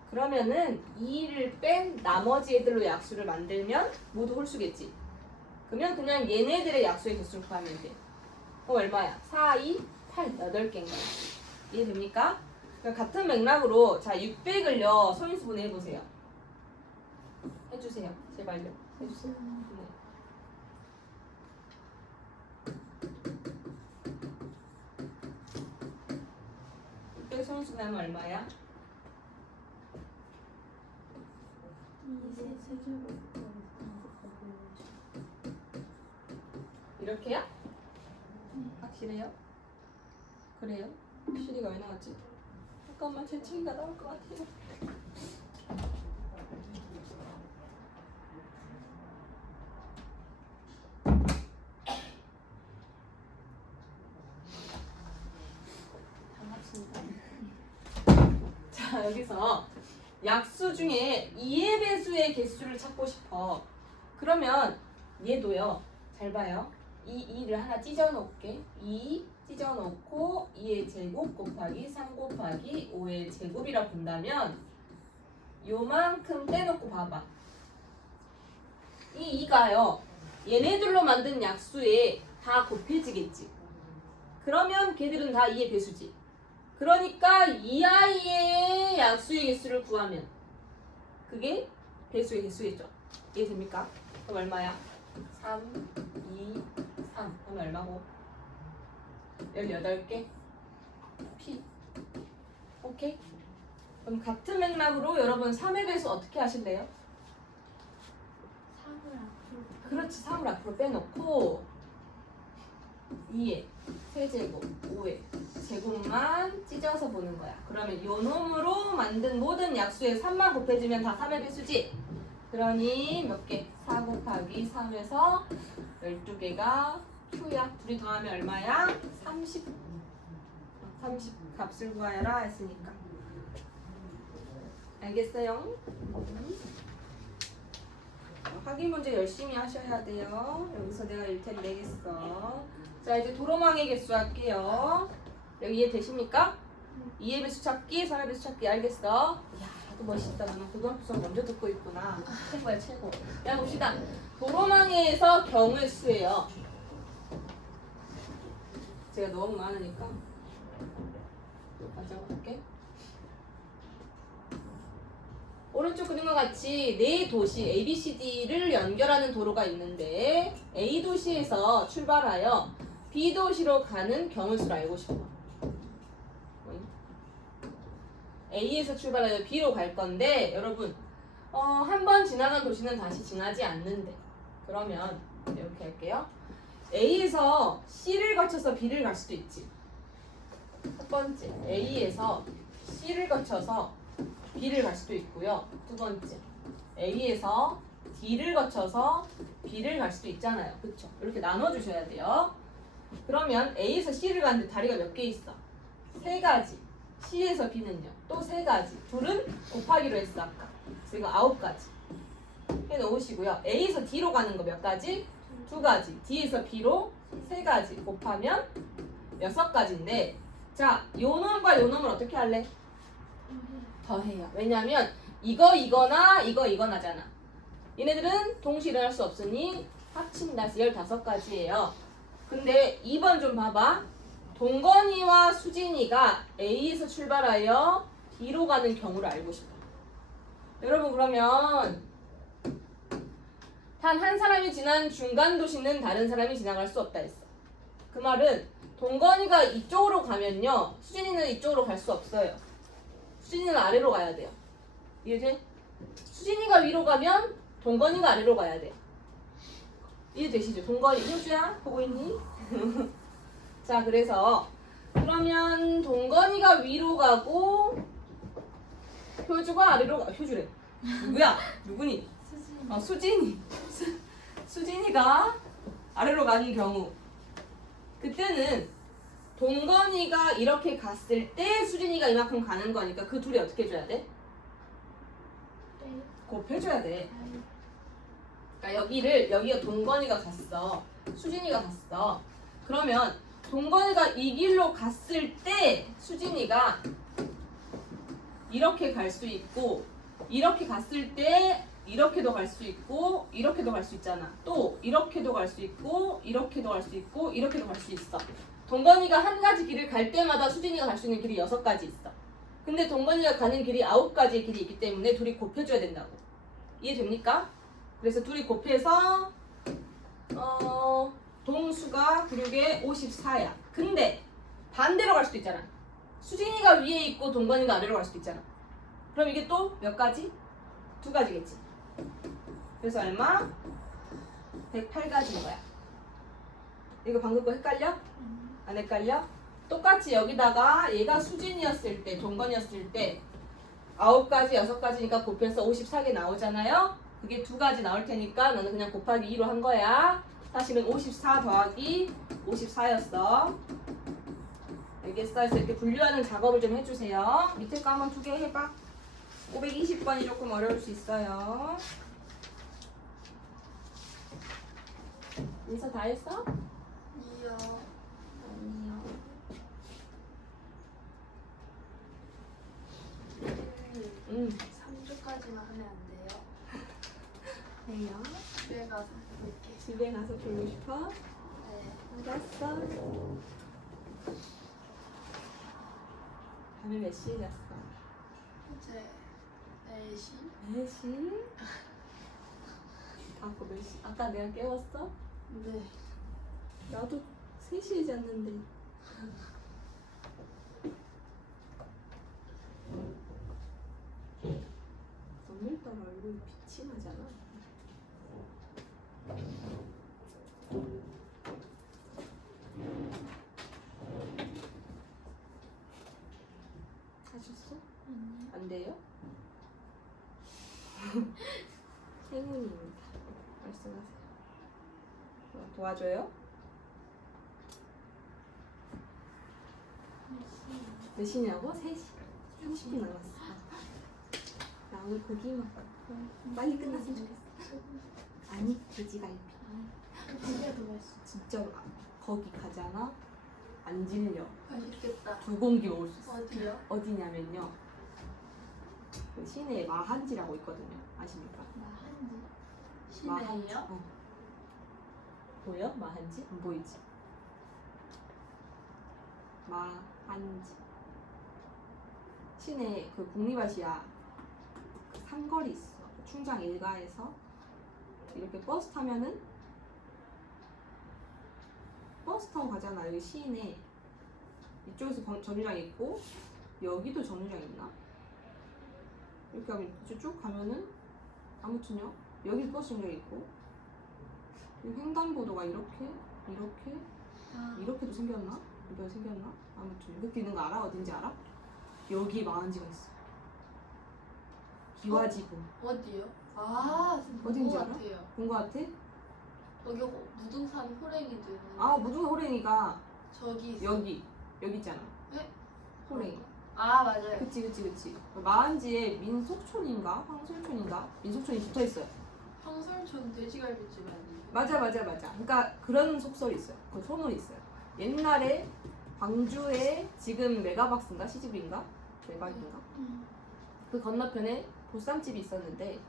그러면은 2를 뺀 나머지 애들로 약수를 만들면 모두 홀수겠지. 그러면 그냥 얘네들의 약수의 개수를 구하면 돼. 그럼 얼마야? 4, 2, 8, 8개인가? 이해됩니까? 그러니까 같은 맥락으로 자 600을요 소인수분해 해보세요. 해주세요. 제발요. 해주세요. 네. 소인수분해하면 얼마야? 2의 세제곱 이렇게요? 확실해요? 그래요? 확실히가 왜 나왔지? 잠깐만 재채기가 나올 것 같아요. 반갑습니다. 자 여기서 약수 중에 2의 배수의 개수를 찾고 싶어. 그러면 얘도요. 잘 봐요. 이 2를 하나 찢어 놓을게. 2 찢어 놓고 2의 제곱 곱하기 3 곱하기 5의 제곱이라 본다면 요만큼 떼놓고 봐봐. 이 2가요. 얘네들로 만든 약수에 다 곱해지겠지. 그러면 걔들은 다 2의 배수지. 그러니까 이 아이의 약수의 개수를 구하면 그게 배수의 개수겠죠. 이해됩니까? 그럼 얼마야? 3, 2, 3 하면 얼마고? 18개? P 오케이? 그럼 같은 맥락으로 여러분 3의 배수 어떻게 하실래요? 3을 앞으로 그렇지 3을 앞으로 빼놓고 2의 세제곱 5의 제곱만 찢어서 보는 거야. 그러면 요 놈으로 만든 모든 약수에 3만 곱해주면 다 3의 배수지? 그러니 몇 개? 4 곱하기 3에서 12개가 Q야. 둘이 더하면 얼마야? 30 값을 구하여라 했으니까 알겠어요? 확인 문제 열심히 하셔야 돼요. 여기서 내가 1템 내겠어. 자 이제 도로망의 개수 할게요. 여기 이해되십니까? 2의 배수 찾기, 3의 배수 찾기 알겠어? 이야 또 멋있다. 너는 고등학교 수업 먼저 듣고 있구나. 최고야 최고. 야 봅시다. 도로망에서 경우의 수예요. 제가 너무 많으니까 가져갈게. 오른쪽 그림과 같이 네 도시 A, B, C, D를 연결하는 도로가 있는데 A 도시에서 출발하여 B 도시로 가는 경우수를 알고 싶어. A에서 출발하여 B로 갈 건데 여러분 한 번 지나간 도시는 다시 지나지 않는데 그러면 이렇게 할게요. A에서 C를 거쳐서 B를 갈 수도 있지. 첫 번째 A에서 C를 거쳐서 B를 갈 수도 있고요. 두 번째 A에서 D를 거쳐서 B를 갈 수도 있잖아요. 그쵸? 이렇게 나눠주셔야 돼요. 그러면 A에서 C를 가는데 다리가 몇 개 있어? 3가지. C에서 B는요? 또 3가지. 둘은 곱하기로 했어 아까. 그래서 이거 9가지. 해놓으시고요. A에서 D로 가는 거 몇 가지? 2가지. D에서 B로 3가지. 곱하면 6가지인데 자, 요 놈과 요 놈을 어떻게 할래? 더해요. 왜냐면 이거나 이거나잖아. 얘네들은 동시에 일어날 수 없으니 합친다. 15가지예요. 근데 2번 좀 봐봐. 동건이와 수진이가 A에서 출발하여 B로 가는 경우를 알고 싶어. 여러분 그러면 단 한 사람이 지난 중간 도시는 다른 사람이 지나갈 수 없다 했어. 그 말은 동건이가 이쪽으로 가면요 수진이는 수진이는 이쪽으로 갈 수 없어요. 수진이는 아래로 가야 돼요. 이해돼? 수진이가 위로 가면 동건이가 아래로 가야 돼요. 이해되시죠? 동건이, 효주야? 보고 있니? 자, 그래서 그러면 동건이가 위로 가고 효주가 아래로 가. 효주래. 누구야? 누구니? 수진. 수진이. 수진이가 아래로 가는 경우 그때는 동건이가 이렇게 갔을 때 수진이가 이만큼 가는 거니까 그 둘이 어떻게 해줘야 돼? 네. 곱해줘야 돼. 아이. 그러니까 여기가 동건이가 갔어. 수진이가 갔어. 그러면 동건이가 이 길로 갔을 때 수진이가 이렇게 갈 수 있고 이렇게 갔을 때 이렇게도 갈 수 있고 이렇게도 갈 수 있잖아. 또 이렇게도 갈 수 있고 이렇게도 갈 수 있고 이렇게도 갈 수 있어. 동건이가 한 가지 길을 갈 때마다 수진이가 갈 수 있는 길이 6가지 있어. 근데 동건이가 가는 길이 9가지의 길이 있기 때문에 둘이 곱해줘야 된다고. 이해됩니까? 그래서 둘이 곱해서 동수가 96에 54야. 근데 반대로 갈 수도 있잖아. 수진이가 위에 있고 동건이가 아래로 갈 수도 있잖아. 그럼 이게 또 몇 가지? 2가지겠지. 그래서 얼마? 108가지인 거야. 이거 방금 거 헷갈려? 안 헷갈려? 똑같이 여기다가 얘가 수진이었을 때, 동건이었을 때 9가지, 6가지니까 곱해서 54개 나오잖아요? 그게 2가지 나올 테니까 나는 그냥 곱하기 2로 한 거야. 사실은 54 더하기 54였어. 알겠어? 그래서 이렇게 분류하는 작업을 좀 해주세요. 밑에 거 한번 2개 해봐. 520번이 조금 어려울 수 있어요. 여기서 다 했어? 이요. 아니요. 3주까지만 하면 안 돼요? 해요. 집에 가서 볼게. 집에 가서 보고 싶어? 네. 알았어. 밤에 몇 시에 잤어? 이제 4시? 4시? 아까 몇 시? 아까 내가 깨웠어? 네. 나도 3시에 잤는데. 오늘따라 얼굴이 빛이 나잖아. 하셨어? 아니요. 안 돼요? 행운입니다. 말씀하세요. 도와줘요? 몇 시냐고? 3시. 30분 남았어. 나 오늘 고기 먹어. 빨리 끝났으면 좋겠어. 아니, 돼지갈비. 고기가 더 맛있어. 진짜 거기 가잖아? 안 질려. 맛있겠다. 2공기 먹을 수 있어. 어디요? 어디냐면요. 그 시내에 마한지라고 있거든요. 아십니까? 한지. 마한지. 시내예요? 보여? 마한지? 안 보이지? 마한지. 시내 그 국립아시아 그 삼거리 있어. 충장 일가에서 이렇게 버스 타면은 버스 타고 가잖아. 여기 시내 이쪽에서 정류장 있고 여기도 정류장 있나? 이렇게 하면 이쪽 쭉 가면은 아무튼요. 여기 버스 정류장 있고 횡단보도가 이렇게 아, 이렇게도 생겼나? 이렇게 생겼나? 아무튼 이렇게 있는 거 알아? 어딘지 알아? 여기 마흔지가 있어. 기와지구. 어디요? 아, 어딘지 것 알아? 같아요. 본 거 같아? 여기 무등산 호랭이들. 아 무등 호랭이가 저기 있어. 여기 있잖아. 네? 호랭이. 아, 맞아요. 그치. 마흔지에 민속촌인가 황솔촌인가 민속촌이 붙어 있어요. 황설촌 돼지갈비집 아니에요? 맞아. 그러니까 그런 속설이 있어요. 그 소문이 있어요. 옛날에 광주에 지금 메가박스인가 시집인가 메가인가 그 건너편에 보쌈집이 있었는데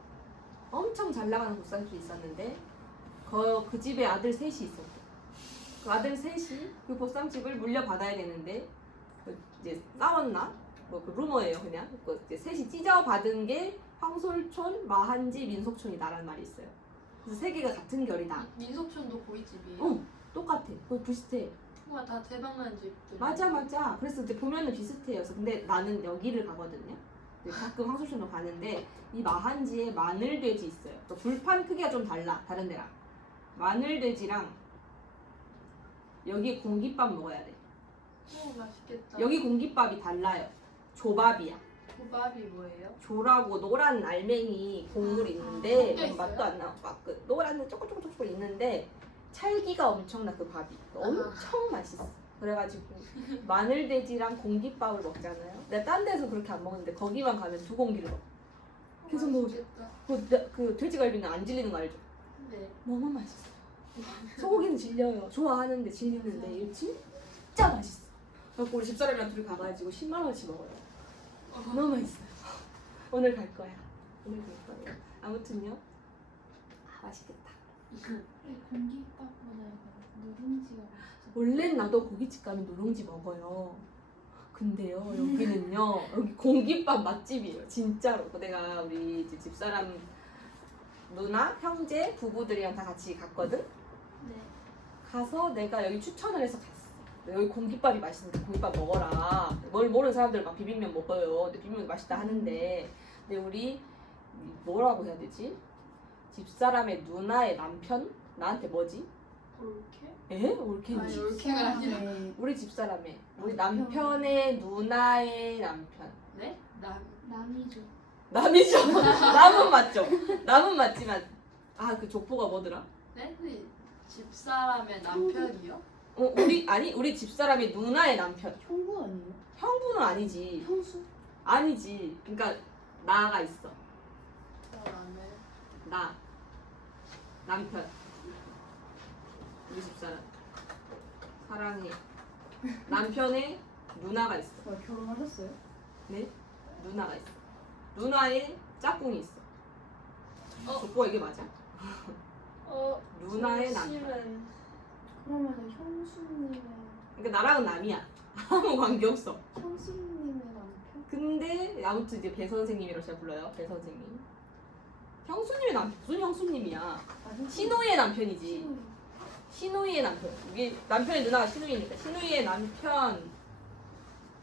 엄청 잘 나가는 보쌈집이 있었는데 그 집에 아들 셋이 있었대. 그 아들 셋이 그 보쌈집을 물려받아야 되는데 이제 싸웠나? 뭐 그 루머예요 그냥. 그 이제 셋이 찢어받은 게 황솔촌, 마한지, 민속촌이다라는 말이 있어요. 그래서 세 개가 같은 결이다. 민속촌도 고깃집이에요? 어, 똑같아. 거의 비슷해. 우와 다 대박난 집들. 맞아. 그래서 이제 보면은 비슷해요. 그래서 근데 나는 여기를 가거든요. 근데 가끔 황소촌도 가는데 이 마한지에 마늘돼지 있어요. 또 불판 크기가 좀 달라. 다른 데랑. 마늘돼지랑 여기 공깃밥 먹어야 돼. 오 맛있겠다. 여기 공깃밥이 달라요. 조밥이야. 고밥이 뭐예요? 조라고 노란 알맹이 국물 있는데 섞여 있어요? 맛도 안 나고 막 그 노란 쪼글쪼글 있는데 찰기가 엄청나 그 밥이 엄청 맛있어. 그래가지고 마늘돼지랑 공깃밥을 먹잖아요. 내가 딴 데서 그렇게 안 먹는데 거기만 가면 2공기를 먹어. 계속 먹어줘. 맛있겠다. 그 돼지갈비는 안 질리는 거 알죠? 네. 너무 맛있어. 소고기는 질려요. 좋아하는데 질리는데 이거 진짜 맛있어. 그래서 우리 집사람이랑 둘이 가가지고 10만 원치 먹어요. 너무 맛있어요. 오늘 갈 거야. 오늘 갈 거예요. 아무튼요. 아 맛있겠다. 공깃밥보다 약간 누룽지가 맛있어. 원래는 나도 고깃집 가면 누룽지 먹어요. 근데요 여기는요 여기 공깃밥 맛집이에요 진짜로. 내가 우리 이제 집사람 누나 형제 부부들이랑 다 같이 갔거든. 네. 가서 내가 여기 추천을 해서 갔어. 여기 공깃밥이 맛있는데 공깃밥 먹어라. 뭘 모르는 사람들 막 비빔면 먹어요. 근데 비빔면 맛있다 하는데 근데 우리 뭐라고 해야 되지? 집사람의 누나의 남편? 나한테 뭐지? 올케? 에? 올케? 아니 올케가 아니라. 우리 집사람의 우리 남편의 누나의 남편. 네? 남이죠. 남이죠. 남은 맞죠. 남은 맞지만 아 그 족보가 뭐더라? 네? 근데 집사람의 남편이요? 우리 집사람의 누나의 남편. 형부 아니에요? 형부는 아니지. 형수? 아니지. 그러니까 나가 있어. 그다음에 나 남편. 우리 집사람 사랑해. 남편의 누나가 있어. 결혼하셨어요? 네? 누나가 있어. 누나의 짝꿍이 있어. 족보가 이게 맞아? 누나의 남편. 그러면 형수님의 그러니까 나랑은 남이야. 아무 관계 없어. 형수님의 남편? 근데 아무튼 이제 배 선생님이라고 제가 불러요. 배 선생님. 형수님의 남편 무슨 형수님이야? 신우이의 남편이지. 신우이. 신우이의 남편. 이게 남편의 누나가 신우이니까 신우이의 남편.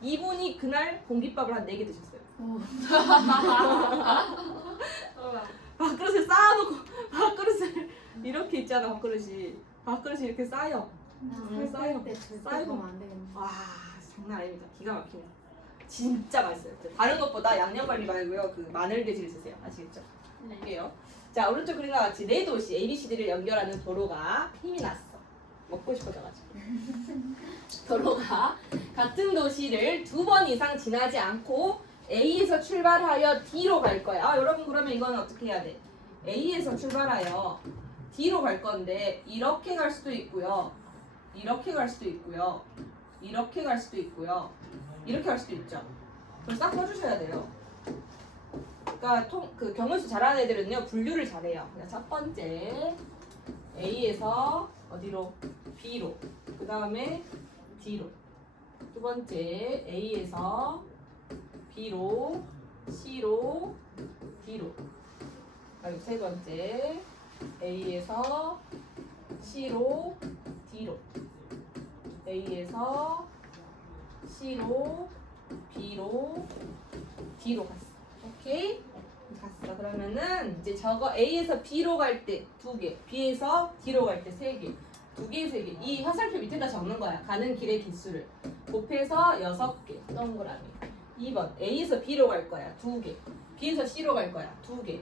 이분이 그날 공깃밥을 한 4개 드셨어요. 밥그릇을 쌓아놓고 밥그릇을 이렇게 있잖아. 밥그릇이 이렇게 쌓여. 쌓여. 때 절대 쌓이고. 그러면 안 되겠네. 와 장난 아닙니다. 기가 막히네. 진짜 맛있어요. 다른 것보다 양념갈비 말고요. 그 마늘돼지를 드세요. 아시겠죠? 네. 볼게요. 자 오른쪽 그림과 같이 네 도시 ABCD를 연결하는 도로가 힘이 났어. 먹고 싶어져가지고. 도로가 같은 도시를 2번 이상 지나지 않고 A에서 출발하여 D로 갈 거야. 아, 여러분 그러면 이거는 어떻게 해야 돼? A에서 출발하여 D로 갈 건데 이렇게 갈 수도 있고요. 이렇게 갈 수도 있고요. 이렇게 갈 수도 있고요. 이렇게 갈 수도 있죠. 그걸 싹 써주셔야 돼요. 그러니까 그 경문수 잘하는 애들은요 분류를 잘해요. 그냥 첫 번째 A에서 어디로? B로. 그 다음에 D로. 두 번째 A에서 B로, C로, D로. 그리고 세 번째 A에서 C로, D로. A에서 C로, B로, D로 갔어. 오케이? 갔어. 그러면은 이제 저거 A에서 B로 갈 때 2개, B에서 D로 갈 때 3개, 2개, 3개. 이 화살표 밑에다 적는 거야. 가는 길의 개수를. 곱해서 6개. 동그라미. 2번 A에서 B로 갈 거야. 2개. B에서 C로 갈 거야. 2개.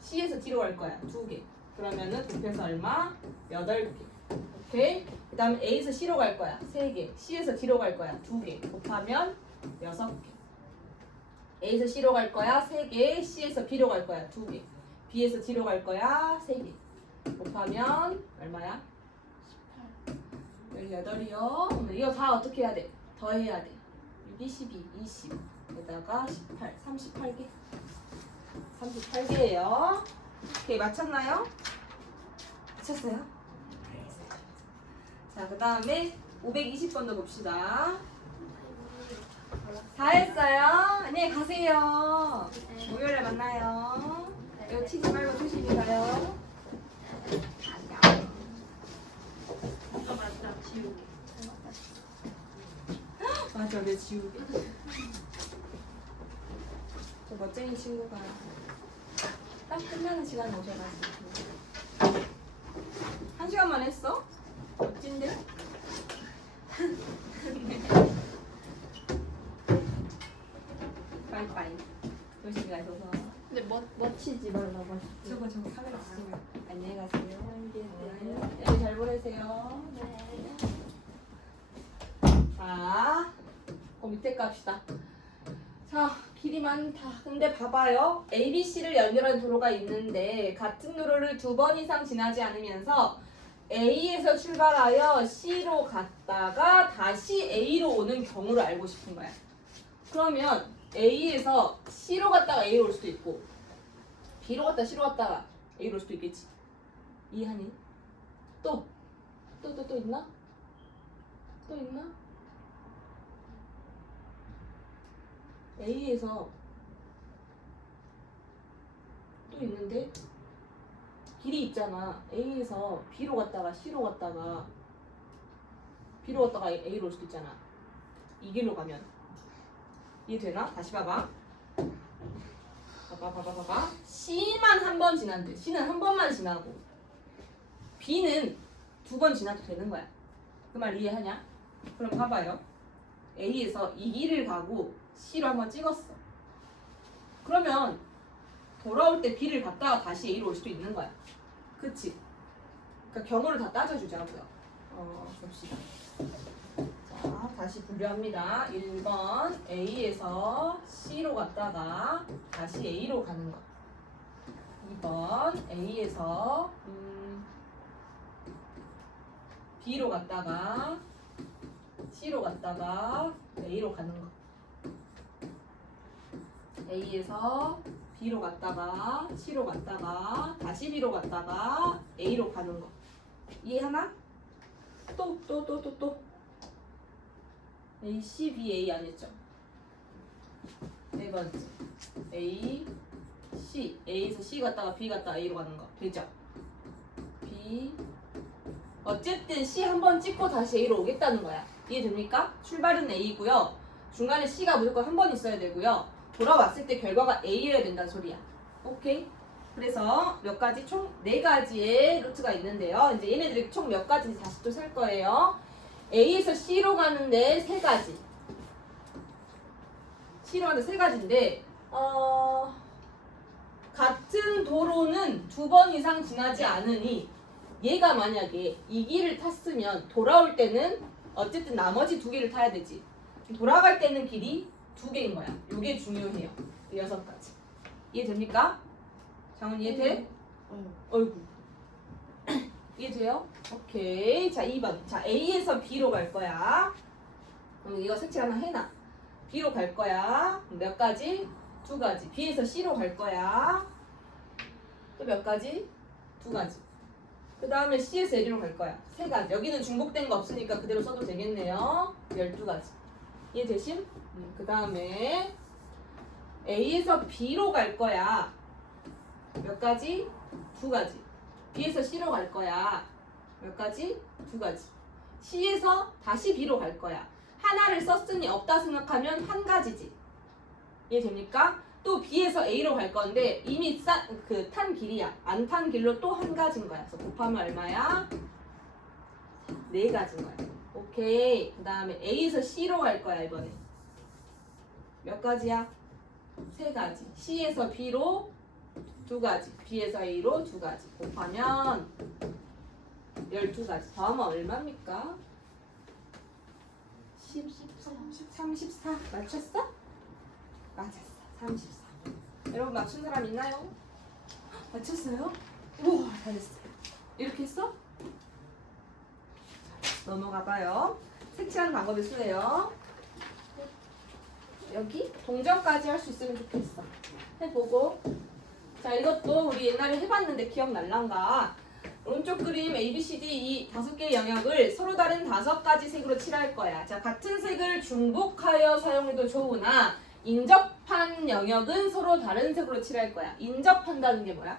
C에서 D로 갈 거야. 2개. 그러면은 곱해서 얼마? 8개. 오케이? 그 다음에 A에서 C로 갈 거야. 3개. C에서 D로 갈 거야. 2개. 곱하면 6개. A에서 C로 갈 거야. 3개. C에서 B로 갈 거야. 2개. B에서 D로 갈 거야. 3개. 곱하면 얼마야? 18이요. 이거 다 어떻게 해야 돼? 더해야 돼. 6, 12, 20. 에다가 18, 38개. 38개예요. 오케이, 맞췄나요? 맞췄어요? 자, 그 다음에 520번도 봅시다. 다 했어요? 안녕히 가세요. 목요일에 만나요. 이거 튀지 말고 조심히 가요. 안녕. 이거 맞다 지우개. 맞아, 내 지우개. 저 멋쟁이 친구가 딱 끝나는 시간에 오셔가지고 1시간만 했어? 멋진데? 빠이빠이. 조심히 가셔서. 근데 멋지지 말라고 하셨죠? 저거 카메라 쓰시면 안녕히 가세요. 네. 여기 잘 보내세요. 자, 밑에 갑시다. 자, 길이 많다. 근데 봐봐요. A, B, C를 연결한 도로가 있는데 같은 도로를 2번 이상 지나지 않으면서 A에서 출발하여 C로 갔다가 다시 A로 오는 경우를 알고 싶은 거야. 그러면 A에서 C로 갔다가 A로 올 수도 있고 B로 갔다가 C로 갔다가 A로 올 수도 있겠지. 이해하니? 또 있나? 또 있나? A에서 또 있는데 길이 있잖아. A에서 B로 갔다가 C로 갔다가 B로 갔다가 A로 올 수도 있잖아. 이 길로 가면 이해되나? 다시 봐봐. 봐봐. C만 한 번 지난대. C는 한 번만 지나고 B는 2번 지나도 되는 거야. 그 말 이해하냐? 그럼 봐봐요. A에서 이 길을 가고 C로 한번 찍었어. 그러면 돌아올 때 B를 갔다가 다시 A로 올 수도 있는 거야. 그치? 그러니까 경우를 다 따져주자고요. 봅시다. 자, 다시 분류합니다. 1번 A에서 C로 갔다가 다시 A로 가는 거. 2번 A에서 B로 갔다가 C로 갔다가 A로 가는 거. A에서 B로 갔다가 C로 갔다가 다시 B로 갔다가 A로 가는 거. 이해하나? 또 A, C, B, A 안 했죠? 네 번째 A, C. A에서 C 갔다가 B 갔다가 A로 가는 거. 되죠? B. 어쨌든 C 한 번 찍고 다시 A로 오겠다는 거야. 이해됩니까? 출발은 A고요. 중간에 C가 무조건 한 번 있어야 되고요. 돌아왔을 때 결과가 A여야 된다는 소리야. 오케이? 그래서 몇 가지 총 4가지의 루트가 있는데요. 이제 얘네들이 총 몇 가지인지 다시 또 셀 거예요. A에서 C로 가는데 3가지. C로 가는데 3가지인데 같은 도로는 2번 이상 지나지 않으니 얘가 만약에 이 길을 탔으면 돌아올 때는 어쨌든 나머지 2개를 타야 되지. 돌아갈 때는 길이 2개인 거야. 이게 중요해요. 6가지. 이해됩니까? 장은 이해돼? 어이구. 이해돼요? 오케이. 자, 2번. 자, A에서 B로 갈 거야. 그럼 이거 색칠 하나 해놔. B로 갈 거야. 몇 가지? 2가지. B에서 C로 갈 거야. 또 몇 가지? 2가지. 그 다음에 C에서 L로 갈 거야. 3가지. 여기는 중복된 거 없으니까 그대로 써도 되겠네요. 12가지. 이해되심? 그 다음에 A에서 B로 갈 거야. 몇 가지? 2가지. B에서 C로 갈 거야. 몇 가지? 2가지. C에서 다시 B로 갈 거야. 하나를 썼으니 없다 생각하면 한 가지지. 이해됩니까? 또 B에서 A로 갈 건데 이미 탄 길이야. 안 탄 길로 또 한 가지인 거야. 그래서 곱하면 얼마야? 4가지인 거야. 오케이. 그 다음에 A에서 C로 갈 거야 이번에. 몇 가지야? 3가지. C에서 B로 2가지. B에서 A로 2가지. 곱하면 12가지. 더하면 얼마입니까? 34. 맞췄어? 맞았어. 34. 여러분 맞춘 사람 있나요? 맞췄어요? 우와 잘했어요. 이렇게 했어? 넘어가봐요. 색칠하는 방법이 수예요. 여기 동전까지 할 수 있으면 좋겠어. 해보고. 자, 이것도 우리 옛날에 해봤는데 기억날란가? 오른쪽 그림 A, B, C, D 이 5개의 영역을 서로 다른 5가지 색으로 칠할 거야. 자, 같은 색을 중복하여 사용해도 좋으나 인접한 영역은 서로 다른 색으로 칠할 거야. 인접한다는 게 뭐야?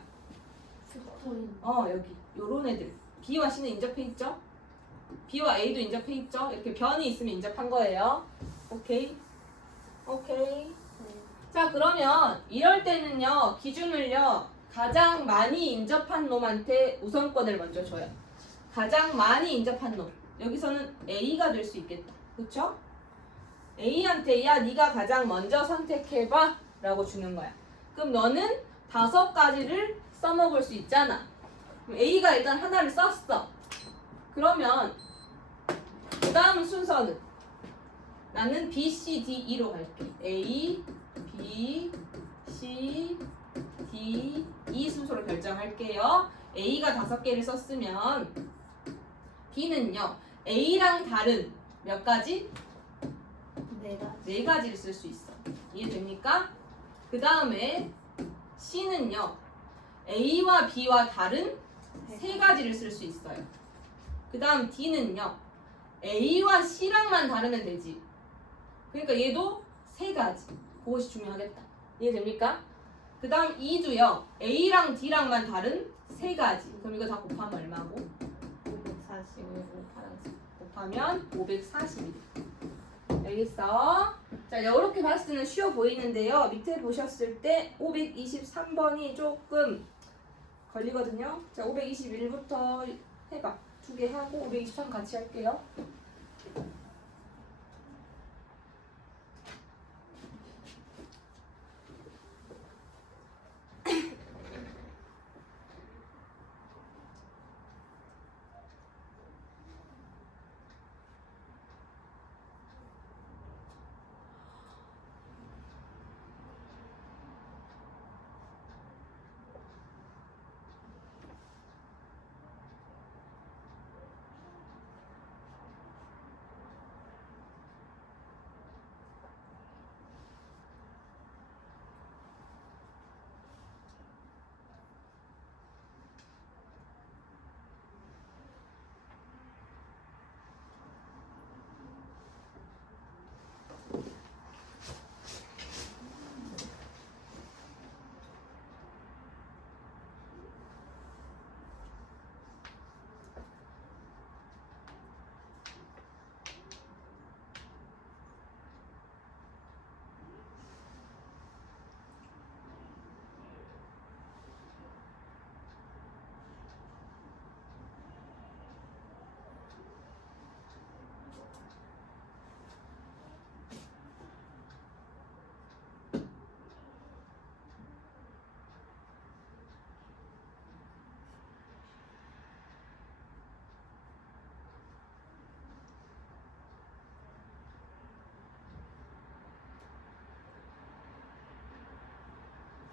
여기 요런 애들. B와 C는 인접해 있죠? B와 A도 인접해 있죠? 이렇게 변이 있으면 인접한 거예요. 오케이? 오케이. 자, 그러면 이럴 때는요, 기준을요, 가장 많이 인접한 놈한테 우선권을 먼저 줘요. 가장 많이 인접한 놈. 여기서는 A가 될 수 있겠다. 그쵸? A한테, 야, 네가 가장 먼저 선택해봐. 라고 주는 거야. 그럼 너는 5가지를 써먹을 수 있잖아. 그럼 A가 일단 하나를 썼어. 그러면 그 다음 순서는 나는 B, C, D, E로 갈게. A, B, C, D, E 순서로 결정할게요. A가 5개를 썼으면 B는요, A랑 다른 몇 가지? 내가 4가지를 쓸 수 있어. 이해됩니까? 그 다음에 C는요, A와 B와 다른 3가지를 쓸 수 있어요. 그 다음 D는요, A와 C랑만 다르면 되지. 그러니까 얘도 3가지. 그것이 중요하겠다. 이해됩니까? 그 다음 E도요, A랑 D랑만 다른 3가지. 그럼 이거 다 곱하면 얼마고? 545. 파란색. 곱하면 541. 알겠어? 자, 이렇게 봤을 때는 쉬워 보이는데요. 밑에 보셨을 때 523번이 조금 걸리거든요. 자, 521부터 해봐. 2개 하고 523 같이 할게요.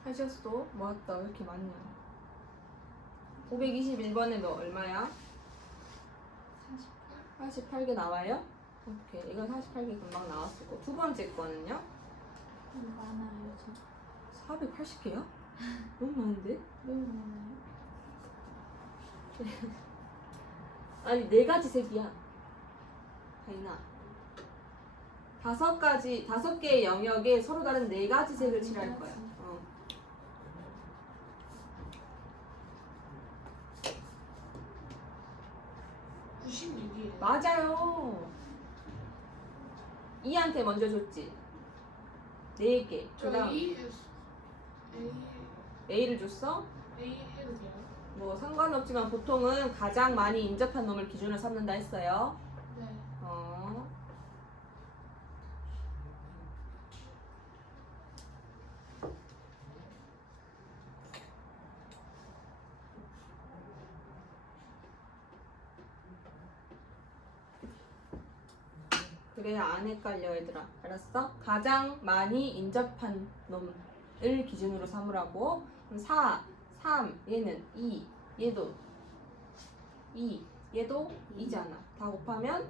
하셨어? 맞다. 왜 이렇게 많냐? 521번에 뭐 얼마야? 48개 나와요? 오케이. 이건 48개 금방 나왔을 거. 두 번째 거는요? 많아요, 저. 480개야? 너무 많은데? 너무 많아요. 아니, 4가지 색이야. 다이나. 5개의 영역에 서로 다른 4가지 색을 칠할 거야. 어. 맞아요. E한테 먼저 줬지. 4개. 저 그다음 A 했어. A를 줬어? A 해도 돼요? 뭐 상관없지만 보통은 가장 많이 인접한 놈을 기준으로 삼는다 했어요. 네. 어. 그래야 안 헷갈려 얘들아. 알았어? 가장 많이 인접한 놈을 기준으로 삼으라고. 그럼 4, 3, 얘는 2, 얘도 2, 얘도 2잖아. 다 곱하면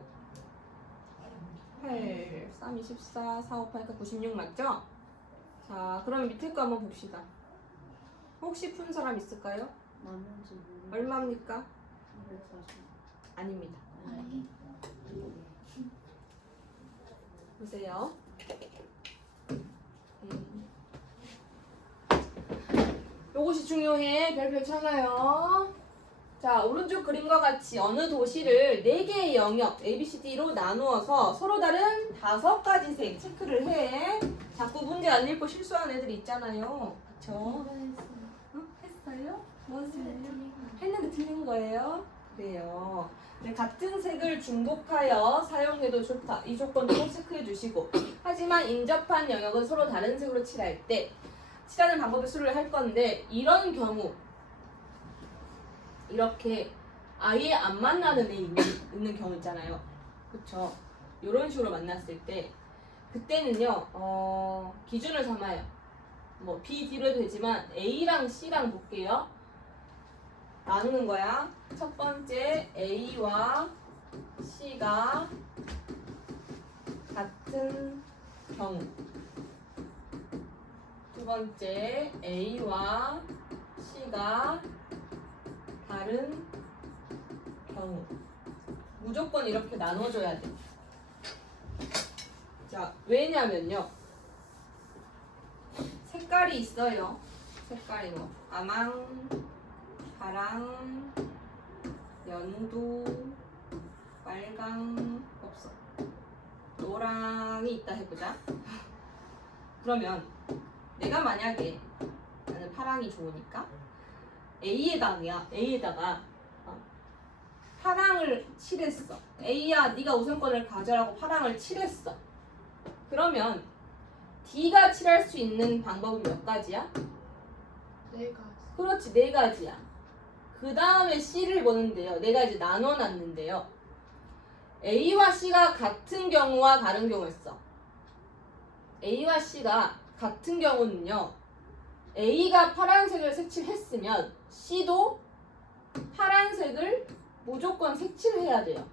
8, 3, 24, 4, 5, 8, 96 맞죠? 자, 그럼 밑에 거 한번 봅시다. 혹시 푼 사람 있을까요? 많은지 모르겠어요. 얼마입니까? 240. 아닙니다. 아니. 보세요. 요것이 중요해. 별표 쳐놔요. 자, 자, 오른쪽 그림과 같이 어느 도시를 4개의 영역 A, B, C, D로 나누어서 서로 다른 5가지 색 체크를 해. 자꾸 문제 안 읽고 실수하는 애들이 있잖아요. 그쵸? 이번 했어요? 했어요. 했는데 틀린 거예요? 그래요. 네, 같은 색을 중복하여 사용해도 좋다. 이 조건도 꼭 체크해 주시고. 하지만 인접한 영역은 서로 다른 색으로 칠할 때 칠하는 방법의 수를 할 건데 이런 경우 이렇게 아예 안 만나는 애 있는 경우 있잖아요. 그쵸? 이런 식으로 만났을 때 그때는요 기준을 삼아요. 뭐 B, D로 해도 되지만 A랑 C랑 볼게요. 나누는 거야. 첫 번째 A와 C가 같은 경우. 두 번째 A와 C가 다른 경우. 무조건 이렇게 나눠줘야 돼. 자, 왜냐면요. 색깔이 있어요. 색깔이 뭐 아망, 파랑, 연두, 빨강 없어. 노랑이 있다 해보자. 그러면 내가 만약에 나는 파랑이 좋으니까 A에다가 파랑을 칠했어. A야, 네가 우선권을 가져라고 파랑을 칠했어. 그러면 D가 칠할 수 있는 방법은 몇 가지야? 내가 그렇지, 4가지야. 그 다음에 C를 보는데요. 내가 이제 나눠놨는데요. A와 C가 같은 경우와 다른 경우였어. A와 C가 같은 경우는요. A가 파란색을 색칠했으면 C도 파란색을 무조건 색칠해야 돼요.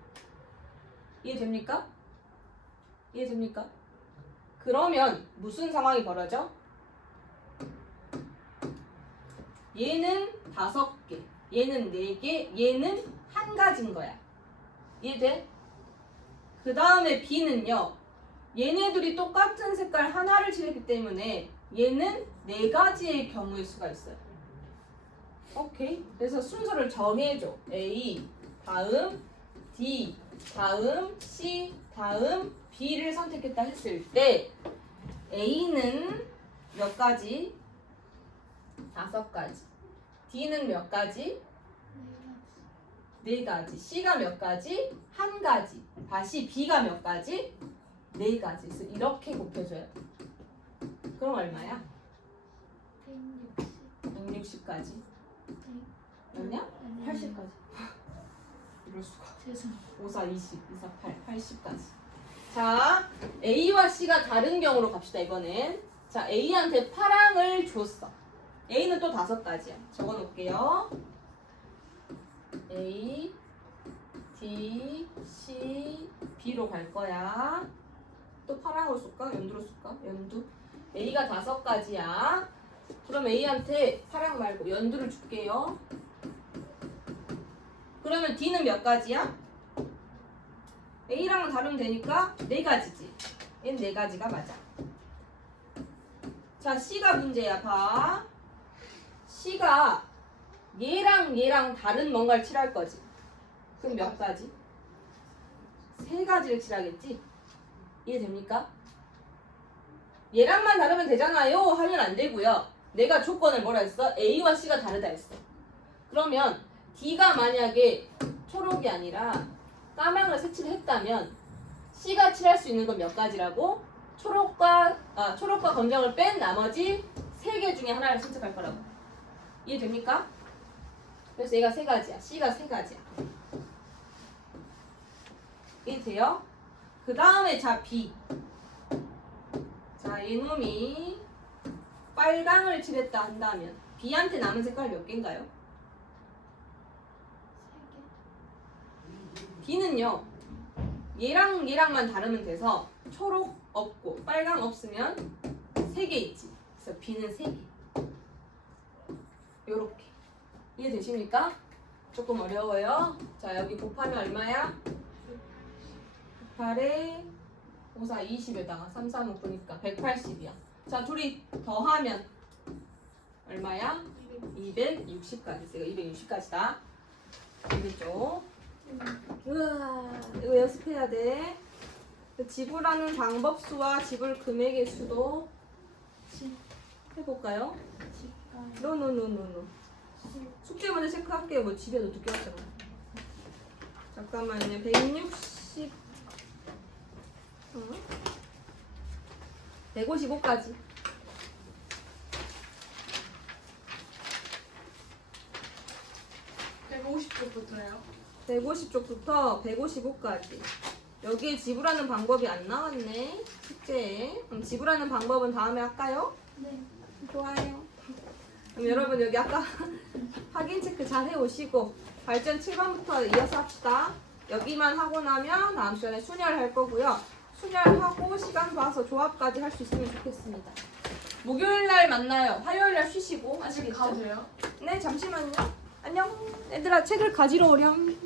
이해됩니까? 이해됩니까? 그러면 무슨 상황이 벌어져? 얘는 5개, 얘는 4개, 얘는 1가지인 거야. 이해돼? 그 다음에 B는요. 얘네들이 똑같은 색깔 하나를 칠했기 때문에 얘는 4가지의 경우일 수가 있어요. 오케이? 그래서 순서를 정해줘. A, 다음 D, 다음 C, 다음 B를 선택했다 했을 때 A는 몇 가지? 5가지. D는 몇 가지? 4가지. C가 몇 가지? 1가지. 다시 B가 몇 가지? 4가지. 그래서 이렇게 곱해줘요. 그럼 얼마야? 160. 160까지. 맞냐? 80까지. 이럴 수가. 죄송. 5, 4, 20, 2, 4, 8, 80까지. 자, A와 C가 다른 경우로 갑시다, 이번엔. 자, A한테 파랑을 줬어. A는 또 5가지야. 적어 놓을게요. A, D, C, B로 갈 거야. 또 파랑으로 쏠까? 연두로 쏠까? 연두. A가 5가지야. 그럼 A한테 파랑 말고 연두를 줄게요. 그러면 D는 몇 가지야? A랑은 다르면 되니까 4가지지. 얘는 4가지가 맞아. 자, C가 문제야. 봐. C가 얘랑 다른 뭔가를 칠할 거지. 그럼 몇 가지? 3가지를 칠하겠지? 이해됩니까? 얘랑만 다르면 되잖아요 하면 안 되고요. 내가 조건을 뭐라 했어? A와 C가 다르다 했어. 그러면 D가 만약에 초록이 아니라 까망을 색칠했다면 C가 칠할 수 있는 건 몇 가지라고? 초록과 검정을 뺀 나머지 3개 중에 하나를 선택할 거라고. 이해됩니까? 그래서 얘가 3가지야. C가 3가지야. 이해돼요? 그 다음에 자 B. 자 이놈이 빨강을 칠했다 한다면 B한테 남은 색깔 몇 개인가요? 3개. B는요. 얘랑만 다르면 돼서 초록 없고 빨강 없으면 3개 있지. 그래서 B는 3개. 요렇게. 이해되십니까? 조금 어려워요. 자 여기 곱하면 얼마야? 8에 5, 4, 20에다가 3, 3, 5 보니까 180이야. 자 둘이 더하면 얼마야? 260까지. 이거 260까지다. 알겠죠? 우와, 이거 연습해야 돼. 지불하는 방법수와 지불 금액의 수도 해볼까요? 노노노노노. 숙제 먼저 체크할게요. 뭐 집에 노트 껴왔잖아. 잠깐만요. 160 155까지. 150쪽부터요? 150쪽부터 155까지. 여기에 지불하는 방법이 안 나왔네. 숙제에. 그럼 지불하는 방법은 다음에 할까요? 네. 좋아요. 그럼 여러분 여기 아까 확인 체크 잘 해오시고 발전 7번부터 이어서 합시다. 여기만 하고 나면 다음 시간에 순열할 거고요. 순열하고 시간 봐서 조합까지 할 수 있으면 좋겠습니다. 목요일 날 만나요. 화요일 날 쉬시고 아직 아시겠죠? 가도 돼요? 네, 잠시만요. 안녕. 얘들아 책을 가지러 오렴.